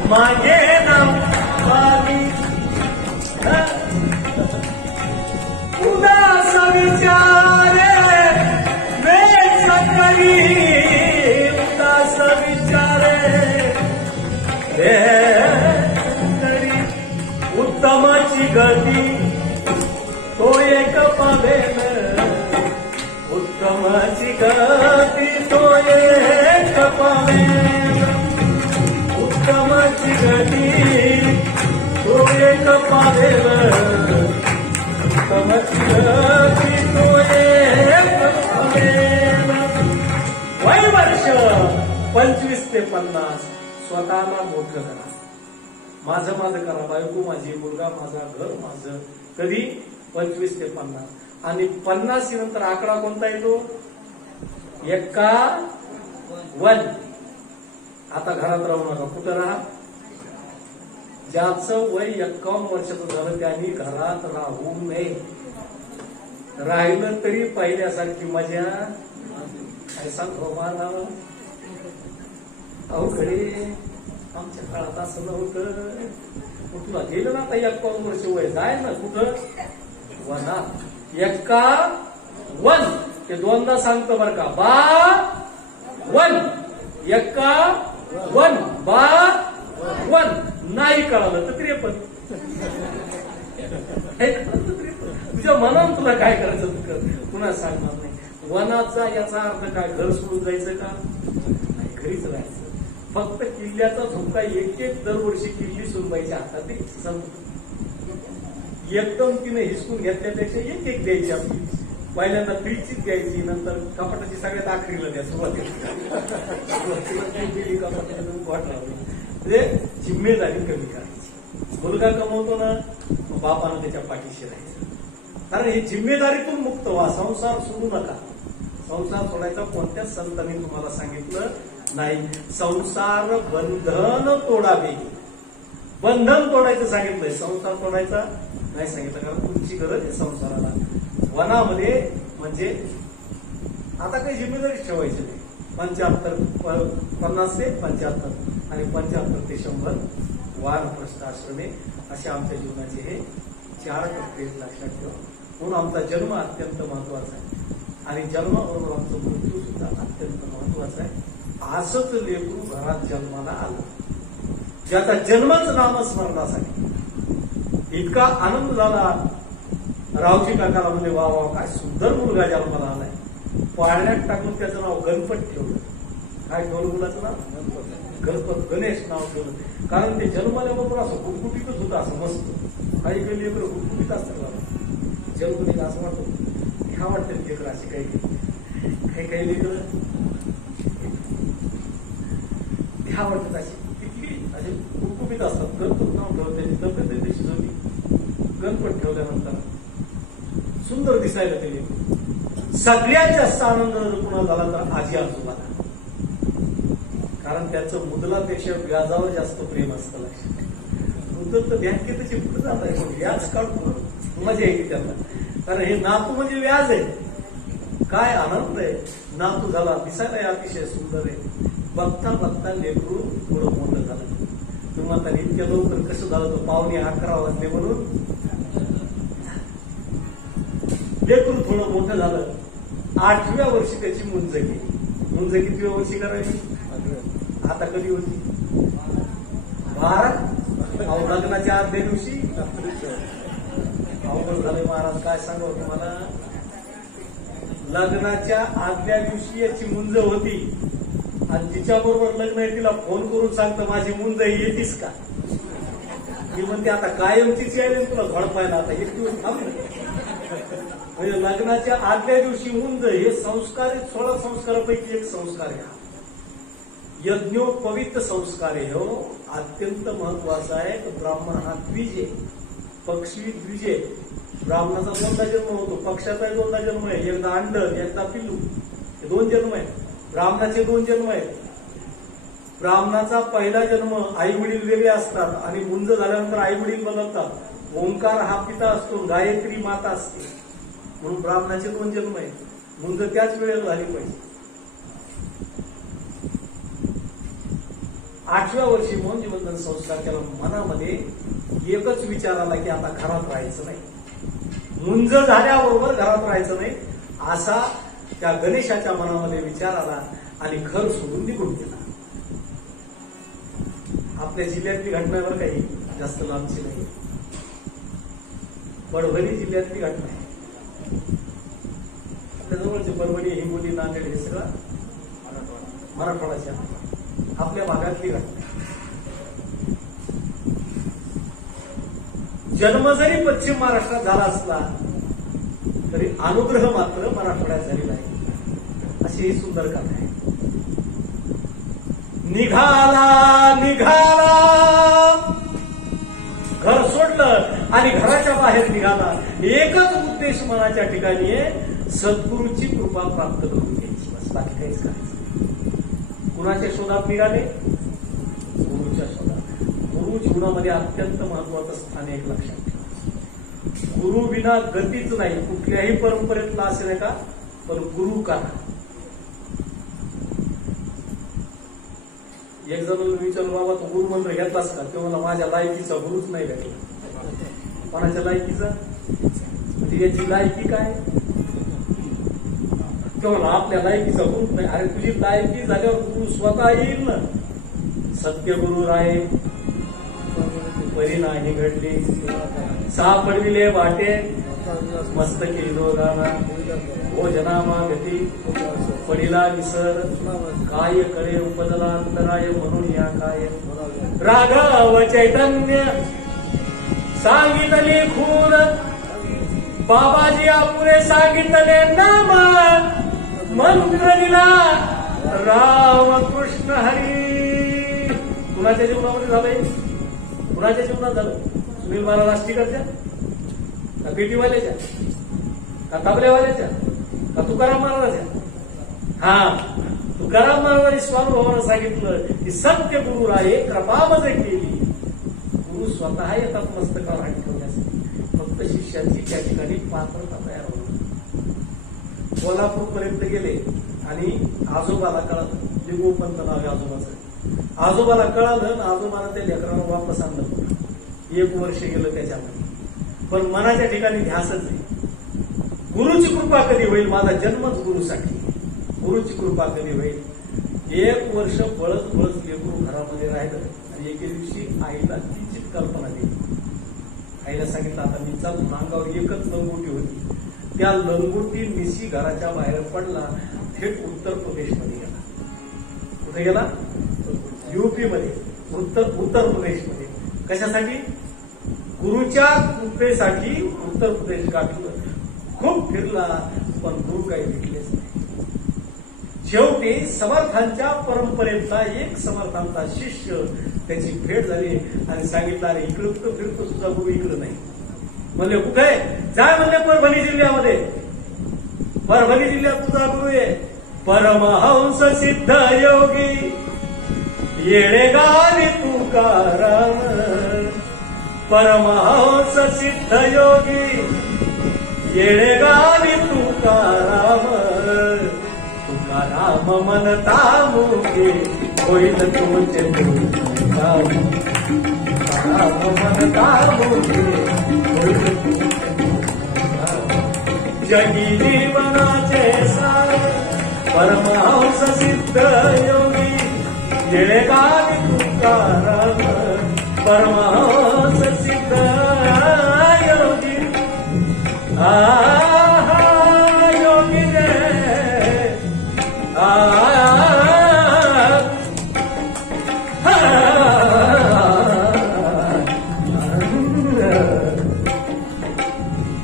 मागे ना मागी उदास विचारे वेच करी उदास विचारे रे करी उत्तमाची गती तो एक पावेल उत्तमाची गती तो एक पावेल उत्तमाची गती तो एक पावेल उत्तमाची गती तो एक पावेल. वय वर्ष 25 ते 50 स्वतःला मोठं करा. माझं करा, बायको माझी, मुलगा माझा, घर माझं. कधी 25 ते 50 आणि 50 नंतर आकडा कोणता येतो? 51. आता घरात राहू नका. कुठं राहा? ज्याचं वय 51 वर्षाचं झालं त्यांनी घरात राहू नये. राहिलं तरी पहिल्यासारखी मजा काय सांगतो मला. अहो खरे आमच्या काळात असं नव्हतं. तुला गेलं ना आता 51 वर्ष वय जाय ना कुठं वना 51 ते दोनदा सांगतो बरं का. 51 51 नाही कळालं तर 53. तुझ्या मनात तुला काय करायचं कर, पुन्हा सांगणार नाही. वनाचा याचा अर्थ काय? घर सोडून जायचं का? नाही, घरीच राहायचं. फक्त किल्ल्याचा झोका एक दरवर्षी किल्ली सुनबाईच्या हातात संपतो. एकदम तिने हिसकून घेतल्यापेक्षा एक द्यायची आपली. पहिल्यांदा फ्रीजचीच द्यायची, नंतर कपाटाची सगळ्यात आखरीला द्या. सुरुवातीला म्हणजे जिम्मेदारी कमी करायची. मुलगा कमवतो ना, बापानं त्याच्या पाठीशी राहायचं. कारण ही जिम्मेदारीतून मुक्त व्हा. संसार सोडू नका. संसार सोडायचा कोणत्याच संतांनी तुम्हाला सांगितलं नाही. संसार बंधन तोडावे. बंधन तोडायचं सांगितलंय, संसार तोडायचा नाही सांगितलं. कारण तुमची गरज आहे संसाराला. वनामध्ये म्हणजे आता काही जिम्मेदारी ठेवायची नाही. 50 ते 75 आणि 75 ते 100 वानप्रस्थ आश्रमे असे आमच्या जीवनाचे हे 4 टप्पे लक्षात ठेवा. म्हणून आमचा जन्म अत्यंत महत्वाचा आहे आणि जन्माबरोबर आमचं मृत्यू सुद्धा अत्यंत महत्वाचा आहे. असंच लेकरू घरात जन्माला आलं, ज्याचा जन्मच नामस्मरणासाठी. इतका आनंद झाला रावजी काकाला. म्हणजे वा वा काय सुंदर मुलगा जन्माला आलाय. पाळण्यात टाकून त्याचं नाव गणपत ठेवलं. काय ठेवलं मुलाचं नाव? गणपत, गणेश नाव ठेवलं. कारण ते जन्माल्याबरोबर असं गुटगुटीतच होतं. असं मस्त. काही काही लेकरं गुटगुटीत असतात बाबा. जन्मले असं वाटतं ह्या वाटतं लेकरं अशी काही काही लेकरं ह्या वाटत अशी किती असे गुटगुटीत असतात. गणपत नाव ठेवलं. त्याची तब्येत तशी होती. गणपत ठेवल्यानंतर सुंदर दिसायला ते लेकरं. सगळ्यात जास्त आनंद जर कुणाला झाला तर आजी आजोबाला. कारण त्याचं मुदलापेक्षा व्याजावर जास्त प्रेम असतं. लक्षात मुदल तर बँकेतची पुढे जात आहे, व्याज काढतो मजा येते त्यांना. कारण हे नातू म्हणजे व्याज आहे. काय आनंद आहे. नातू झाला, दिसायला अतिशय सुंदर आहे. बघता बघता लेकरू थोडं मोठं झालं. तुम्हाला इतक्या लवकर कसं झालं? तो 11:15 वाजले म्हणून लेकरू थोडं मोठं झालं. 8व्या वर्षी त्याची मुंज केली. मुंज कितव्या वर्षी करावी? आता कधी होती? 12. लग्नाच्या आदल्या दिवशी. अवघड झालंय महाराज, काय सांगावं तुम्हाला. लग्नाच्या आदल्या दिवशी याची मुंज होती आणि तिच्याबरोबर लग्न आहे. तिला फोन करून सांगतं माझी मुंज येतीस का? ती म्हणते आता कायमचीच यायला तुला झडपायला. आता 1 दिवस थांब. म्हणजे लग्नाच्या आदल्या दिवशी मुंज हे संस्कार आहेत. 16 संस्कारापैकी एक संस्कार आहे. यज्ञोपवित संस्कार आहे. हो अत्यंत महत्वाचा आहे. ब्राह्मण हा द्विज आहे. पक्षी द्विज आहे. ब्राह्मणाचा 2दा जन्म होतो. पक्षाचा 2दा जन्म आहे. एकदा अंड, एकदा पिल्लू. हे 2 जन्म आहेत. ब्राह्मणाचे 2 जन्म आहेत. ब्राह्मणाचा पहिला जन्म आई वडील वेगळे असतात आणि मुंज झाल्यानंतर आई वडील बदलतात. ओंकार हा पिता असतो, गायत्री माता असते. म्हणून ब्राह्मणाचे 2 जन्म आहेत. मुंज त्याच वेळेला झाली पाहिजे. 8व्या वर्षी मौन जीवनदान संस्कार केला. मनामध्ये एकच विचार आला की आता घरात राहायचं नाही, मुंज झाल्याबरोबर घरात राहायचं नाही, असा त्या गणेशाच्या मनामध्ये विचार आला आणि घर सोडून निघून गेला. आपल्या जिल्ह्यातली घटना बरं काही जास्त लांबची नाही, परभणी जिल्ह्यातली घटना आहे. आपल्या जवळचे परभणी, हिंगोली, नांदेड हे सगळं मराठवाड्याच्या आपल्या भागातली घटना. जन्म जरी पश्चिम महाराष्ट्रात झाला असला तरी अनुग्रह मात्र मराठवाड्यात झालेला आहे. अशी ही सुंदर कथा आहे. निघाला निघाला घर सोडलं आणि घराच्या बाहेर निघाला. एकच उद्देश मनाच्या ठिकाणी आहे, सद्गुरूची कृपा प्राप्त करून घ्यायची, बस बाकी काहीच करायचं. कुणाच्या शोधात निघाले? गुरुच्या शोधात. गुरु जीवनामध्ये अत्यंत महत्वाचं स्थान एक लक्षात ठेवा. गुरु विना गतीच नाही, कुठल्याही परंपरेतला असेल का, पण गुरु करा. एक जण विचारलं, बाबा तो गुरु मंत्र घेतलास का? ते मला माझ्या लायकीचा गुरुच नाही भेटला. कोणाच्या लायकीचा? म्हणजे याची लायकी काय? तेव्हा आपल्या लायकीचा गुरुच नाही. अरे तुझी लायकी झाल्यावर गुरु स्वतः येईल ना. सत्य गुरु राय परी नाही घडली, सापडविले वाटे मस्तकी दोघांना, भोजना मागती पडिला विसर, काय कळे उपदला अंतराय म्हणून या काय. राघव चैतन्य सांगितले खून, बाबाजी आपुरे सांगितले नाम, मंत्र दिला राम कृष्ण हरी. कुणाच्या जीवनामध्ये झालंय? कुणाच्या जीवनात झालं? सुनील महाराज आष्टीकरच्या का पेटीवाल्याच्या का तबल्यावाल्याच्या का तुकाराम महाराजाच्या? हा, तुकाराम महाराजांनी स्वानुभवानं सांगितलं की सत्य गुरु राये कृपा मज केली. गुरु स्वतः येतात मस्तकावर हात ठेवण्यासाठी, फक्त शिष्याची त्या ठिकाणी पात्रता तयार होती. कोल्हापूर पर्यंत गेले आणि आजोबाला कळलं, लिंगोपंत नाव आहे आजोबाचं. आजोबाला कळालं, आजोबाला त्या लेकरांना वापस आणलं. 1 वर्ष गेलं त्याच्यामध्ये, पण मनाच्या ठिकाणी ध्यासच आहे. गुरुची कृपा कधी होईल? माझा जन्मच गुरुसाठी. गुरुची कृपा कधी होईल? 1 वर्ष बळच लेकरू घरामध्ये राहिलं आणि एके दिवशी आईला किंचित कल्पना दिली. आईला सांगितलं, आता मी चालून अंगावर एकच लंगोटी होती, त्या लंगोटी निशी घराच्या बाहेर पडला, थेट उत्तर प्रदेशमध्ये गेला. कुठे गेला? युपी मध्ये, उत्तर प्रदेशमध्ये. कशासाठी? गुरुच्या कृपेसाठी उत्तर प्रदेश गाठलं. खूप फिरला, पण गुरु काही भेटलेच नाही. शेवटी समर्थांच्या परंपरेतला एक समर्थांचा शिष्य त्याची भेट झाली आणि सांगितलं, अरे इकडं कुठं फिरतो, तुझा गुरु इकडं नाही. म्हणले कुठे? जाय म्हणले परभणी जिल्ह्यामध्ये. परभणी जिल्ह्यात तुझा गुरु आहे, परमहंस सिद्ध योगी येडेगावी तुकाराम. परमहंस सिद्ध योगी येडेगावी तुकाराम. तुकाराम म्हणता मुके होईल तुमचे तुकाराम. म्हणता मुके होईल जगी जीवनाचे सार. परमहंस सिद्ध योगी येडेगावी तुकाराम. परमहंस सिद्ध योगी योगी रे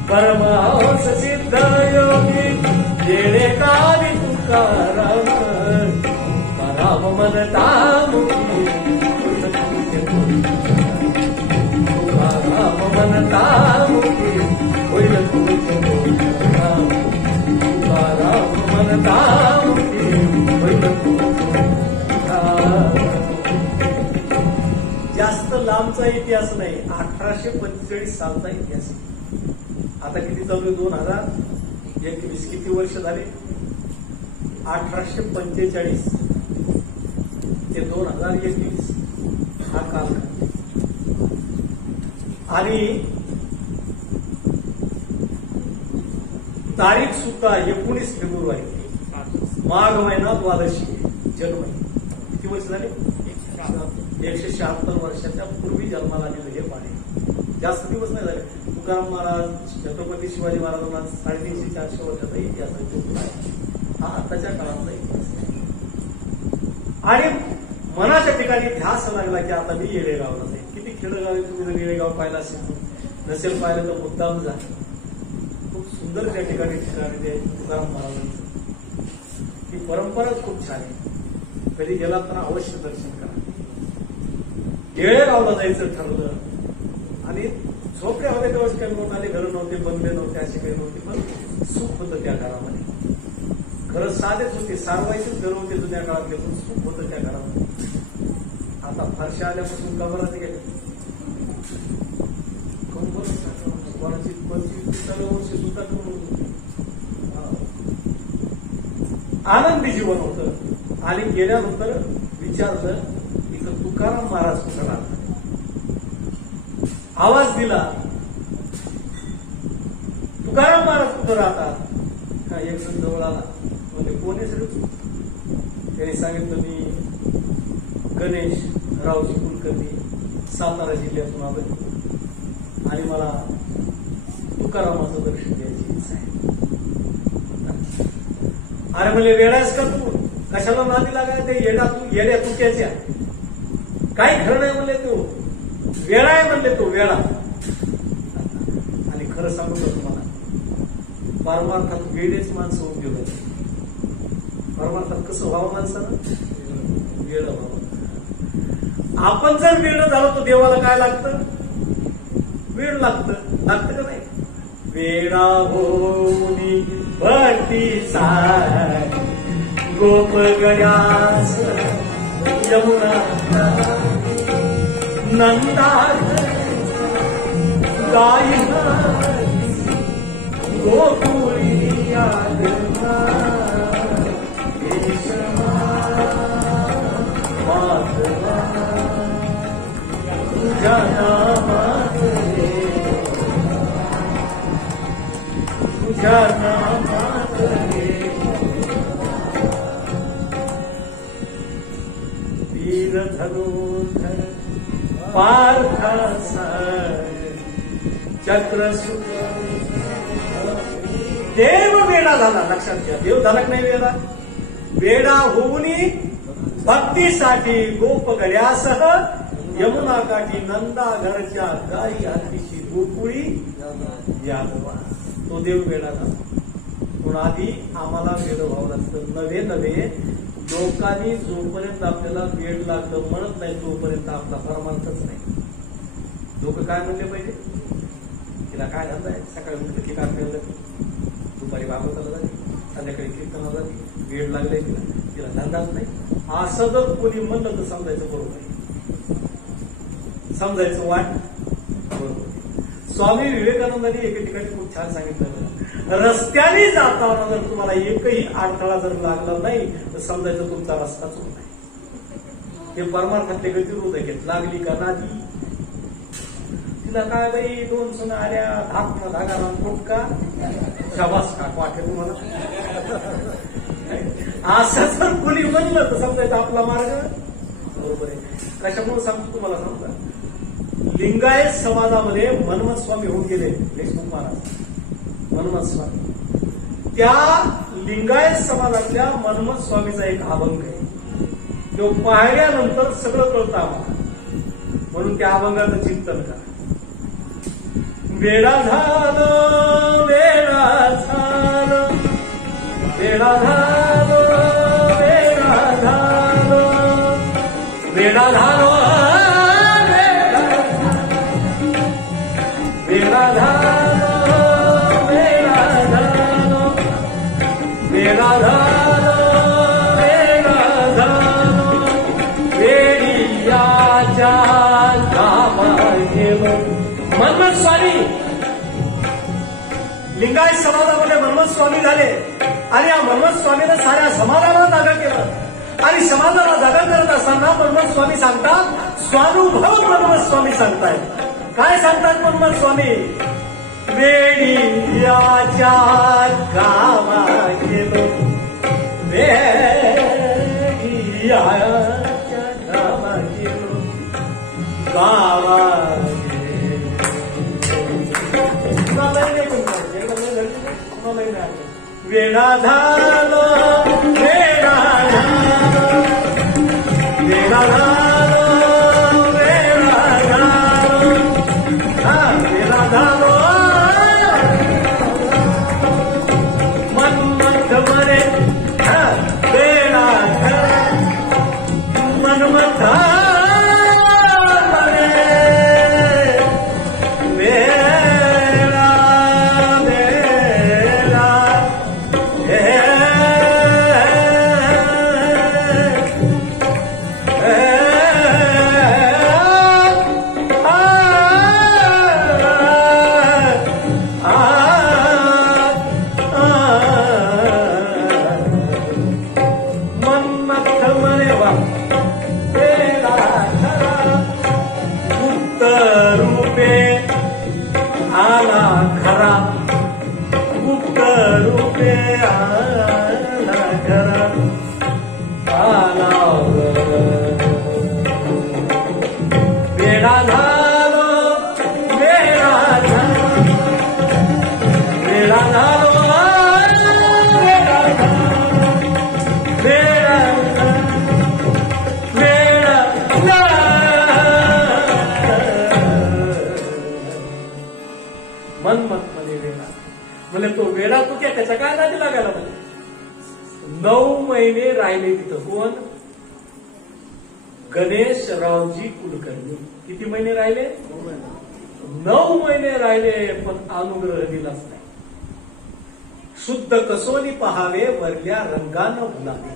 परमहंस सिद्ध योगी येडेगावी तुकाराम. तुकाराम म्हणता मुकी तुकाराम म्हणता मुकी होईल तुमचे तुकाराम. तुकाराम म्हणता मुकी होईल तुमचे. जास्त लांबचा इतिहास नाही, 1845 सालचा इतिहास. आता किती चालू आहे? 2021. किती वर्ष झाले? 1845. ते 2021 हा कालखंड आणि तारीख सुद्धा 19 फेब्रुवारी माघ महिना द्वादशी जन्म. किती वर्ष झाले? 176 वर्षाच्या पूर्वी जन्माला आलेलं हे पाणी. जास्त दिवस नाही झाले. तुकाराम महाराज, छत्रपती शिवाजी महाराजांना 350-400 वर्षाचा इतिहास आहे. हा आताच्या काळातला इतिहास आहे. आणि मनाच्या ठिकाणी ध्यास लागला की आता मी येडेगावला जाईल. किती खेडगाव आहे, तुम्ही जर येडेगाव पाहिला असेल, नसेल पाहिलं तर मुद्दाम जा. खूप सुंदर त्या ठिकाणी ते तुकाराम महाराजांचं ही परंपराच खूप छान आहे. कधी गेला तर अवश्य दर्शन करा. येळेगावला जायचं ठरलं आणि झोपड्या होते तेव्हा काही मोठाले घरं नव्हते, बंगले नव्हते, असे काही नव्हते, पण सुख होतं त्या घरामध्ये. घरं साधेच होते, सारवायचेच घर होते जुन्या काळातले, पण सुख होतं त्या घरामध्ये. आता फारशा आल्यापासून कमरात गेले कोणाची 25-30 वर्ष सुद्धा आनंदी जीवन होतं. आणि गेल्यानंतर विचारलं इथं तुकाराम महाराज कुठं राहतात. आवाज दिला, तुकाराम महाराज कुठं राहतात. का एक जण जवळ आला, म्हणजे कोणी सर त्यांनी सांगितलं मी गणेश रावजी कुलकर्णी सातारा जिल्ह्यातून आलो आणि मला तुकारामाचं दर्शन घ्यायची इच्छा आहे. अरे म्हणले वेळाच का तू, कशाला नादी लागाय ते येड्या तुक्याच्या, काही खरं नाही म्हणले तो, वेळा आहे म्हणले तो वेळा. आणि खरं सांगू का तुम्हाला, परमार्थात वेळेच माणसं होऊन गेलो. परमार्थात कसं व्हावं माणसानं, वेळ व्हावं. आपण जर वेळ झालो तर देवाला काय लागतं, वेळ लागतं का नाही. वेळा होनी भक्तीचा गोप गड्यास यमुना नंदा गाई गोकुळी आगमा माधवा तुझ्या नामात रे, तुझ्या नामात रे. वीर धनुधर पार्थाचा चक्र सुख देव वेडा झाला. लक्षात घ्या, देव झाला नाही वेडा. वेडा होऊनी भक्तीसाठी गोप गड्यासह यमुना काठी नंदा घरच्या गाई हातीची गोकुळी यादवा. तो देव वेडा झाला. पण आधी आम्हाला वेड व्हावं लागतं. नव्हे लोकांनी जोपर्यंत आपल्याला वेड लागलं म्हणत नाही तोपर्यंत आपला परमार्थच नाही. लोक काय म्हणले पाहिजे, तिला काय धंदा आहे, सकाळी उठलं की काय केलं, दुपारी भागवताला जाते, संध्याकाळी कीर्तनाला जाते, वेड लागलाय तिला धंदाच नाही. असं जर कोणी म्हणलं तर समजायचं बरोबर आहे, समजायचं वाट बरोबर. स्वामी विवेकानंदांनी एके ठिकाणी खूप छान सांगितलं, रस्त्याने जाताना जर तुम्हाला एकही अडथळा जर लागला नाही तर समजायचं तुमचा रस्ताच होत नाही. हे परमार्थातले गतिरोधक आहेत. लागली का नादी, तिला काय बाई 2 सुना आल्या, धाक धागा फुटका शाबास का वाटे तुम्हाला. असं जर कोणी म्हणलं तर समजायचं आपला मार्ग बरोबर आहे. कशामुळे सांगतो तुम्हाला, समजा लिंगायत समाजामध्ये मनमथ स्वामी होऊन गेले देशमुख महाराज, मनमथ स्वामी. त्या लिंगायत समाजातल्या मनमथ स्वामीचा एक अभंग आहे, तो पाहिल्यानंतर सगळं कळतं आम्हाला. म्हणून त्या अभंगाचं चिंतन करा. वेळा झालो, वेळा झालो, वेळा झालो, वेळा झालो, वेळा झालो, वेळा झालो, वेळा झालो, वेळा झालो, वेळा झालो, वेळीयाच्या गावाला. मनमथ स्वामी लिंगायत समाजामध्ये मनमथ स्वामी झाले आणि या मनमथ स्वामीनं साऱ्या समाजाला जागा केलं. आणि समाजाला जागा करत असताना मनमथ स्वामी सांगतात, स्वानुभव मनमथ स्वामी सांगतायत. काय सांगतात मनमथ स्वामी? वेडी याच्या गावा गेलो, वेडी याच्या गावा गेलो, गावा वेडा झालो, वेडा झालो, वेडा झालो, वेडा झालो, वेडा झालो. मनमथ मरे वेडा झाला, मनमथ तो वेडा तू क्या त्याचा काय नादी लागायला म्हणजे 9 महिने राहिले तिथं. कोण? गणेशरावजी कुलकर्णी. किती महिने राहिले? 9 महिने राहिले, पण अनुग्रह दिलाच नाही. शुद्ध कसोली पहावे, वरल्या रंगानं भुलावे.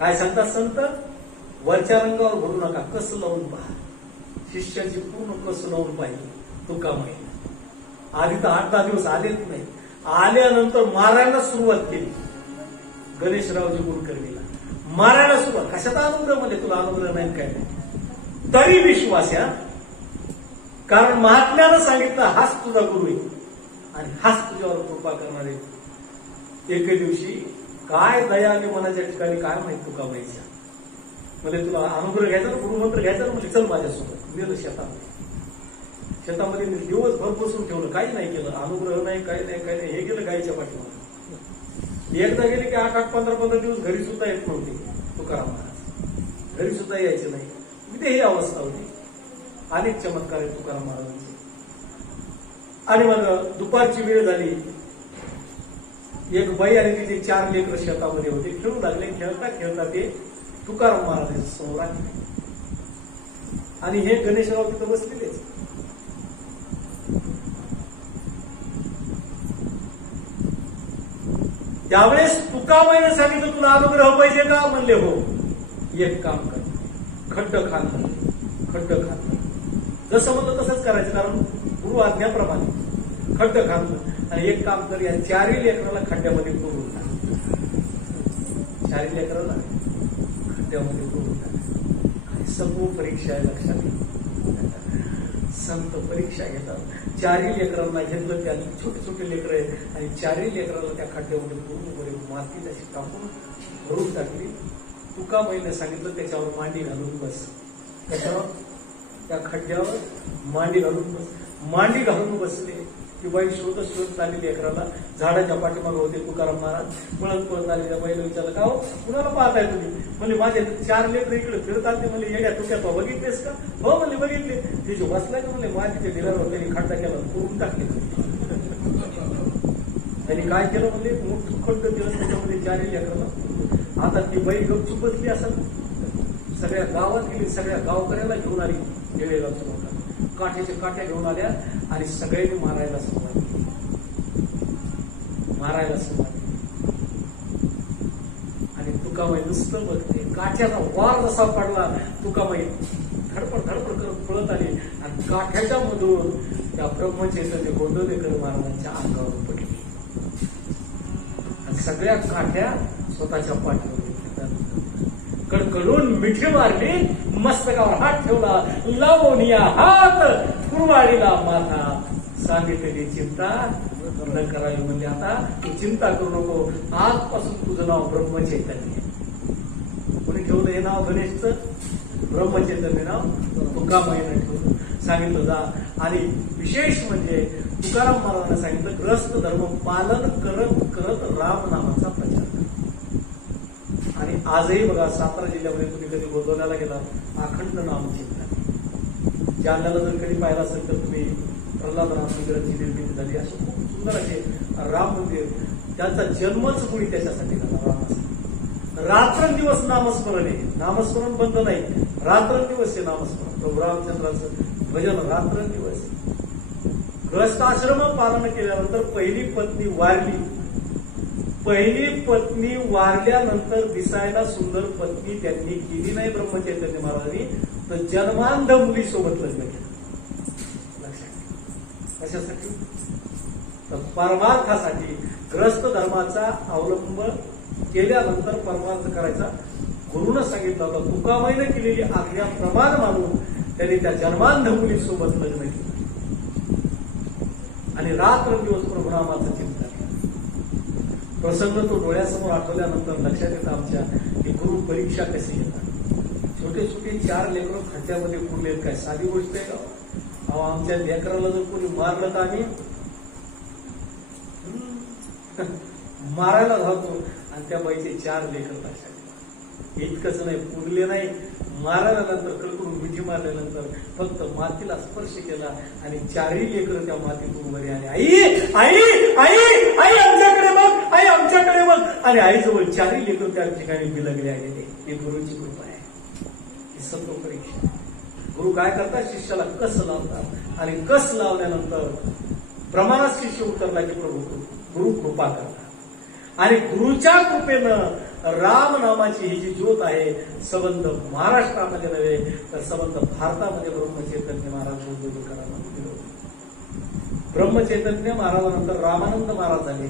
काय सांगतात संत? वरच्या रंगावर भरू नका, कस लावून पहा. शिष्याची पूर्ण कस लावून पाहिजे. तुका महिना आधी तर 8-10 दिवस आलेच नाही. आल्यानंतर मारायला सुरुवात केली गणेशरावजी कुलकर्णीला. मारायला सुरुवात. कशाचा अनुग्रह म्हणजे? तुला अनुग्रह नाही काय नाही, तरी विश्वास या. कारण महात्म्यानं सांगितलं हाच तुझा गुरु आहे आणि हाच तुझ्यावर कृपा करणार आहे. एके दिवशी काय दयाने मनाच्या ठिकाणी काय माहित तुका व्हायच्या. म्हणजे तुला अनुग्रह घ्यायचा, गुरुमंत्र घ्यायचा, म्हणजे चल माझ्यासोबत. गेलं शेतामध्ये दिवसभर बसून ठेवलं, काही नाही केलं. अनुग्रह नाही, काही नाही, काही नाही. हे गेलं गायीच्या पाठीमागे. एकदा गेले की 8-15 दिवस घरी सुद्धा येत नव्हते तुकाराम महाराज. घरी सुद्धा यायचे नाही. इथे ही अवस्था होती. अनेक चमत्कार आहेत तुकाराम महाराजांचे. आणि मग दुपारची वेळ झाली. एक बाई आणि तिचे 4 लेकर शेतामध्ये होते. खेळू लागले. खेळता खेळता ते तुकाराम महाराजांच्या समोर आले. आणि हे गणेशराव तिथं बसलेलेच. त्यावेळेस तुकाबाईने सांगितलं तुला अनुग्रह पाहिजे का? म्हणले हो. एक काम कर, खड्ड खान, खड्ड खान. जसं म्हणलं तसंच करायचं, कारण गुरु आज्ञाप्रमाणे खड्ड खान. आणि एक काम कर, या 4 लेकराला खड्ड्यामध्ये पुरून टाक. 4 लेकराला खड्ड्यामध्ये पुरून टाक. समूह परीक्षा आहे, लक्षात घे. संत परीक्षा घेतात. 4 लेकरांना घेतलं. त्यांनी छोटे छोटे लेकर आहेत आणि 4 लेकराला त्या खड्ड्यामध्ये पूर्णपणे माती त्याची टाकून भरून टाकली. तुकाबाईने सांगितलं त्याच्यावर मांडी घालून बस. त्याच्यावर त्या खड्ड्यावर मांडी घालून बस. मांडी घालून बसले. ती बाई शोधत शोधत आली लेकराला. झाडाच्या पाठीमागे होते तुकाराम महाराज. पळत पळत आले. त्या बाईला विचारलं का हो कुणाला पाहताय तुम्ही? म्हणजे माझे 4 लेकर इकडे फिरतात. ते म्हणजे येड्या तुक्यात बघितलेस का? हो म्हणले बघितले. तिचे बसला का? म्हणले माझी दिल्यावर त्यांनी खड्डा केला, करून टाकले. त्यांनी काय केलं? म्हणजे मोठं खड्ड दिलं त्याच्यामध्ये 4 लेकराला. आता ती बाई गपचूप बसली असं. सगळ्या गावात गेली. सगळ्या गावकऱ्याला घेऊन आली. येळेगावच्या लोकांना काठ्याच्या काठ्या घेऊन आल्या आणि सगळ्यांनी मारायला सुरुवात केली. मारायला सुरुवात केली. आणि तुकाबाई नुसतं बघते. काठ्याचा वार जसा पडला, तुकाबाई धडपड धडपड करत पळत आली आणि काठ्याच्या मधून त्या ब्रह्मचैतन्य गोंदवलेकर महाराजांच्या अंगावर पडली. आणि सगळ्या काठ्या स्वतःच्या पाठीवर. कडकडून मिठी मारली, मस्तकावर हात ठेवला, लावूनिया हात, कुरवाडीला माथा, सांगितलेली चिंता न करावी. म्हणजे आता तू चिंता करू नको, आजपासून तुझं नाव ब्रह्मचैतन्य. कोणी ठेवलं हे नाव गणेशचं? ब्रह्मचैतन्य नाव तुकामाईने ठेवलं. सांगितलं जा. आणि विशेष म्हणजे तुकाराम महाराजांना सांगितलं, ग्रस्त धर्म पालन करत करत राम नामाचा प्रचार करा. आणि आजही बघा सातारा जिल्ह्यामध्ये तुम्ही कधी गोंदवल्याला गेला, अखंड नामचिंतन. जालन्याला जर कधी पाहिलं असेल तर तुम्ही प्रल्हादनाथ मंदिराची निर्मिती झाली, असं खूप सुंदर असे राम मंदिर. त्याचा जन्मच कोणी त्याच्यासाठी झाला, रामाचा. रात्रंदिवस नामस्मरण आहे, नामस्मरण बंद नाही, रात्रंदिवस हे नामस्मरण. प्रभू रामचंद्राचं भजन रात्रंदिवस. गृहस्थाश्रम पालन केल्यानंतर पहिली पत्नी वारली. पहिली पत्नी वारल्यानंतर दिसायला सुंदर पत्नी त्यांनी केली नाही ब्रह्मचैतन्य महाराजांनी, तर जन्मांध मुलीसोबत लग्न केलं. लक्षात. कशासाठी? तर परमार्थासाठी. ग्रस्त धर्माचा अवलंब केल्यानंतर परमार्थ करायचा गुरुनं सांगितलं होतं. तुकामाईने केलेली आज्ञा प्रमाण मानून त्यांनी त्या जन्मांध मुलीसोबत लग्न केलं आणि रात्रंदिवस प्रभुनामाचं चिंतन केलं. प्रसंग तो डोळ्यासमोर आठवल्यानंतर लक्षात येतं आमच्या की गुरु परीक्षा कशी घेतात. छोटे छोटे 4 लेकरं खात्यामध्ये पुरलेत, काय साधी गोष्ट आहे का? आमच्या लेकराला जर कोणी मारलं तर आम्ही मारायला जातो आणि त्या बाईचे 4 लेकर लक्षात. इतकंच नाही, पुरले नाही, मारल्यानंतर कडकडून मिठी मारल्यानंतर फक्त मातीला स्पर्श केला आणि 4ही लेकर त्या मातीतून वरी आले. आई आई आई आई आमच्याकडे बघ, आई आमच्याकडे बघ. आणि आईजवळ 4ही लेकर त्या ठिकाणी बिलगले आलेले. ही गुरुची कृपा आहे, ही सत्व परीक्षा. गुरु काय करतात? शिष्याला कस लावतात आणि कस लावल्यानंतर प्रमाणात शिष्य उतरला की गुरु कृपा करतात. आणि गुरुच्या कृपेनं राम नामाची ही जी ज्योत आहे, संबंध महाराष्ट्रामध्ये नव्हे तर संबंध भारतामध्ये ब्रह्मचैतन्य महाराज उद्योगकारांना दिलं. ब्रह्मचैतन्य महाराजानंतर रामानंद महाराज झाले,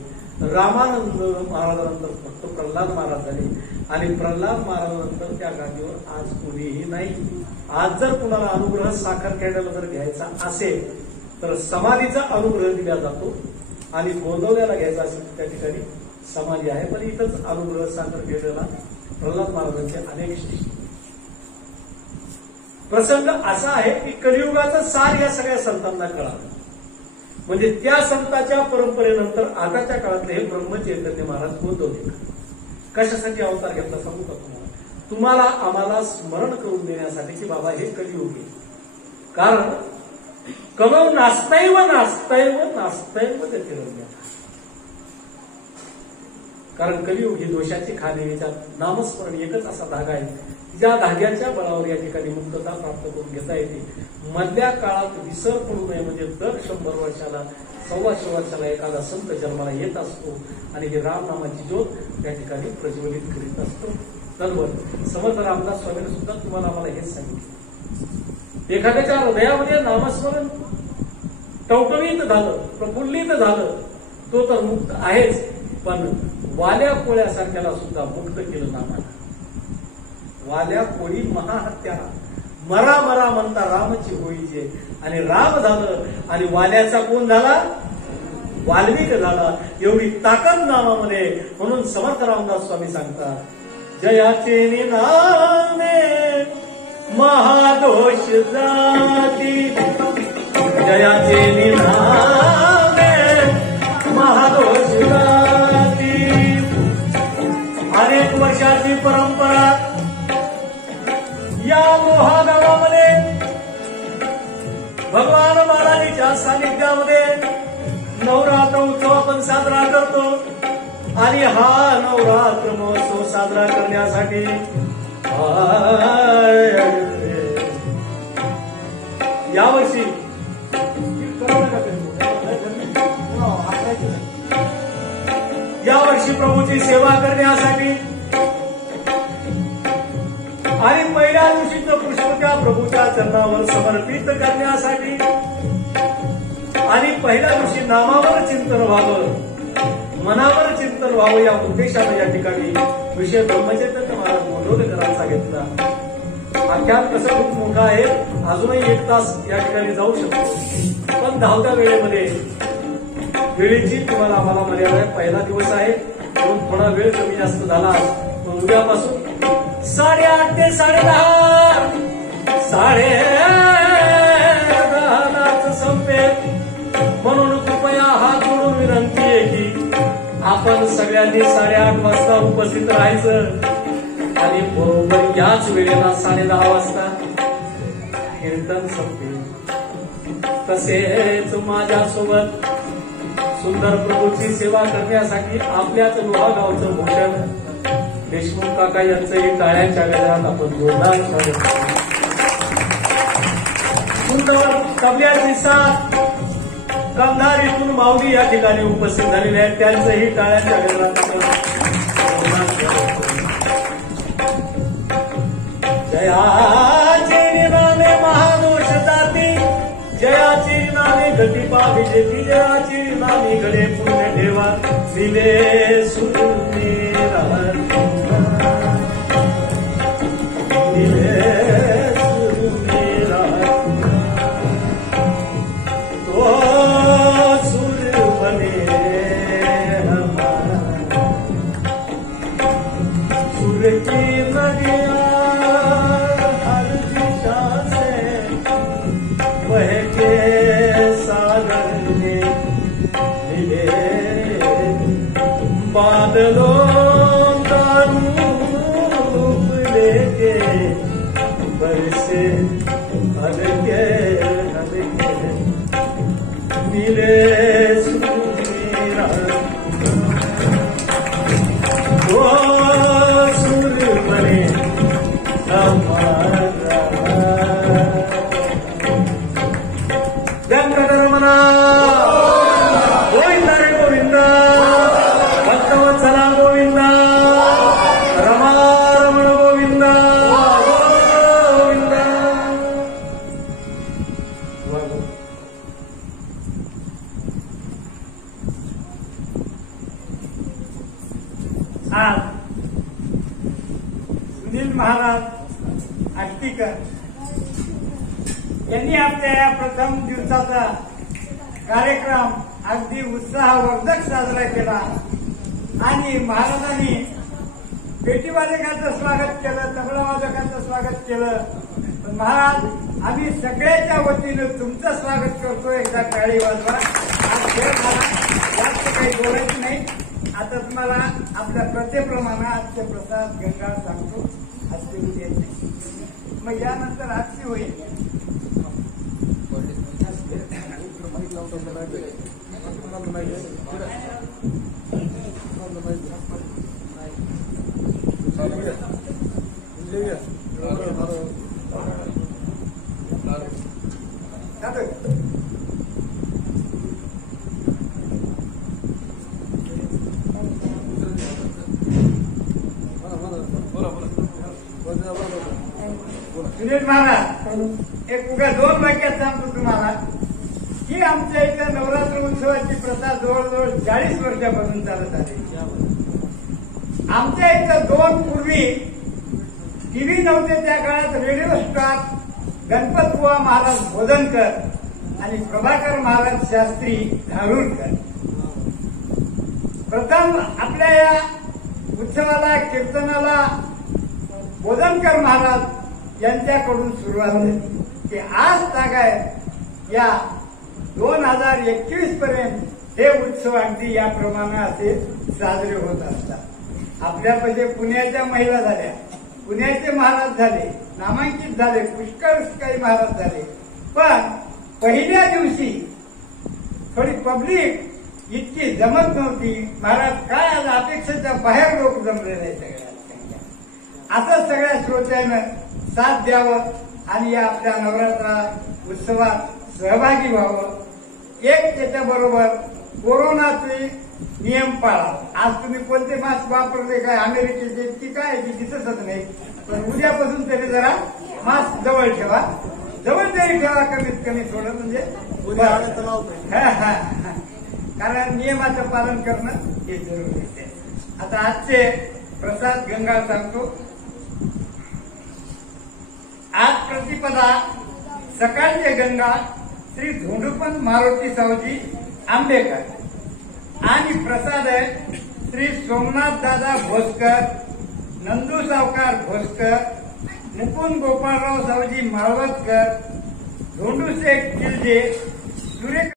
रामानंद महाराजानंतर फक्त प्रल्हाद महाराज झाले आणि प्रल्हाद महाराजानंतर त्या गादीवर आज कोणीही नाही. आज जर कुणाला अनुग्रह साखर खेड्याला जर घ्यायचा असेल तर समाधीचा अनुग्रह दिला जातो आणि गोंदवल्याला घ्यायचा असेल त्या ठिकाणी समाधी आहे. पण इथंच अनुग्रह साखर खेड्याला प्रल्हाद महाराजांचे अनेक शिष्य. प्रसंग असा आहे की कलियुगाचा सार या सगळ्या संतांना कळालं. म्हणजे त्या संतांच्या परंपरेनंतर आताच्या काळातले हे ब्रह्मचैतन्य महाराज गोंदवले. कशासाठी अवतार घेतला सांगू का तुम्हाला? तुम्हाला आम्हाला स्मरण करून देण्यासाठी की बाबा हे कलियुग आहे. कारण कलौ नास्तायव नास्तायव नास्तायव ते फिरवण्यात. कारण कलियुग ही दोषाची खाणे, याच्यात नामस्मरण एकच असा धागा आहे ज्या धाग्याच्या बळावर या ठिकाणी मुक्तता प्राप्त करून घेता येते. मधल्या काळात विसर पडू नये म्हणजे दर 100 वर्षाला 125 वर्षाला एखादा संत जन्माला येत असतो आणि हे रामनामाची ज्योत त्या ठिकाणी प्रज्वलित करीत असतो. तर समर्थ रामदास स्वामींनी सुद्धा तुम्हाला आम्हाला हेच सांगितलं. एखाद्याच्या हृदयामध्ये नामस्मरण टवटवीत झालं, प्रफुल्लित झालं, तो तर मुक्त आहेच, पण वाल्या कोळ्यासारख्याला सुद्धा मुक्त केलं नामाला. वाल्या कोळी महाहत्याला मरा मरा म्हणता रामची होईचे. आणि राम झालं आणि वाल्याचा कोण झाला? वाल्मिक झाला. एवढी ताकद नामामध्ये. म्हणून समर्थ रामदास स्वामी सांगतात, जयाचे निनामे महादोष जाती, जयाचे निनामे महादोष जाती. अनेक वर्षाची परंपरा या मोहा गावामध्ये भगवान महाराजांच्या सानिध्यामध्ये नवरात्र उत्सव आपण साजरा करतो. आणि हा नवरात्र महोत्सव साजरा करण्यासाठी यावर्षी प्रभूची सेवा करण्यासाठी आणि पहिल्या दिवशीचं पुष्प त्या प्रभूच्या चरणावर समर्पित करण्यासाठी आणि पहिल्या दिवशी नामावर चिंतन व्हावं मनावर चिंतन व्हावं या उद्देशाने या ठिकाणी विषय ब्रह्मचैतन्य महाराज मोदोदकरांचा घेतला. आख्यान कसं खूप मोठं आहे, अजूनही 1 तास या ठिकाणी जाऊ शकतो, पण धावत्या वेळेमध्ये वेळेची तुम्हाला आम्हाला मर्यादा आहे. पहिला दिवस आहे म्हणून थोडा वेळ कमी जास्त झाला. मग उद्यापासून 8:30 ते 10:30 10:30 संपेल. म्हणून कृपया हात जोडून विनंती आहे की आपण सगळ्यांनी 8:30 वाजता उपस्थित राहायचं आणि बरोबर याच वेळेला 10:30 वाजता कीर्तन संपेल. तसेच माझ्यासोबत सुंदर प्रभूची सेवा करण्यासाठी आपल्याच लोहागावचं भूषण देशमुख काका यांचंही टाळ्यांच्या गजरात आपण जोरदार स्वागत करतो. सुंदर तबल्याची साथ कंधारीतून माऊली या ठिकाणी उपस्थित झालेले आहेत, त्यांचंही टाळ्यांच्या गजरात आपण जोरदार स्वागत करतो. जयाची नामे महादोष जाती, जयाची नामे गती पाविजेती, जयाची नामे घडे पुण्य ठेवा, दिले सुमेरा दिले सुमेरा तो सुर बने हमारा सुर की नदिया हर दिशा से बह के सागर में मिले, बादलों का रूप लेके बरसे हल्के हल्के मिले सुमेरा वो सुर बने हमारा. वेंकटरमण गोविंद रे गोविंद, भक्तवत्सला गोविंद, रमारमण गोविंद गोविंद. आज सुनील महाराज आष्टीकर यांनी आपल्या या प्रथम दिवसाचा कार्यक्रम अगदी उत्साहवर्धक साजरा केला आणि महाराजांनी पेटीवादकाचं स्वागत केलं, तबलावादकाचं स्वागत केलं. पण महाराज, आम्ही सगळ्याच्या वतीनं तुमचं स्वागत करतो. एकदा टाळी वाजवा. आज खेळ झाला, जास्त काही बोलायचं नाही. आता तुम्हाला आपल्या प्रथेप्रमाणे आजचे प्रसाद गंगा सांगतो. आजचे उद्या नाही, मग यानंतर आजची होईल. सुनील महाराज, एक उगा 2 वाक्यात सांगतो तुम्हाला की आमच्या इथं नवरात्र उत्सवाची प्रथा जवळजवळ 40 वर्षापासून चालत आली. आमच्या इथं 2 पूर्वी टीव्ही नव्हते त्या काळात रेडिओ स्टार गणपत बुवा महाराज बोधनकर आणि प्रभाकर महाराज शास्त्री धारूरकर. प्रथम आपल्या या उत्सवाला कीर्तनाला बोधनकर महाराज यांच्याकडून सुरुवात झाली की आज तागाय या 2021 पर्यंत हे उत्सव अगदी याप्रमाणे असे साजरे होत असतात. आपल्यापाशी पुण्याच्या महिला झाल्या, पुण्याचे महाराज झाले, नामांकित झाले, पुष्कळ काही महाराज झाले. पण पहिल्या दिवशी थोडी पब्लिक इतकी जमत नव्हती. महाराज काय आज अपेक्षेच्या बाहेर लोक जमले नाही सगळ्या. असं सगळ्या श्रोत्यानं साथ द्यावं आणि या आपल्या नवरात्र उत्सवात सहभागी व्हावं. एक त्याच्याबरोबर कोरोनाचे नियम पाळा. आज तुम्ही कोणते मास्क वापरले काय अमेरिकेचे की काय ती दिसतच नाही, पण उद्यापासून तरी जरा मास्क जवळ ठेवा. जवळ तरी ठेवा, कमीत कमी थोडं म्हणजे कारण नियमाचं पालन करणं हे जरुरीचं आहे. आता आजचे प्रसाद गंगा सांगतो. आज प्रतिपदा सकाळचे गंगा श्री धोंडूपंत मारुती सावजी आंबेकर आणि प्रसाद आहे श्री सोमनाथ दादा भोसकर, नंदू सावकार भोसकर, मुकुंद गोपाळराव सावजी माळवतकर, धोंडू शेख किल्जे, सुरेख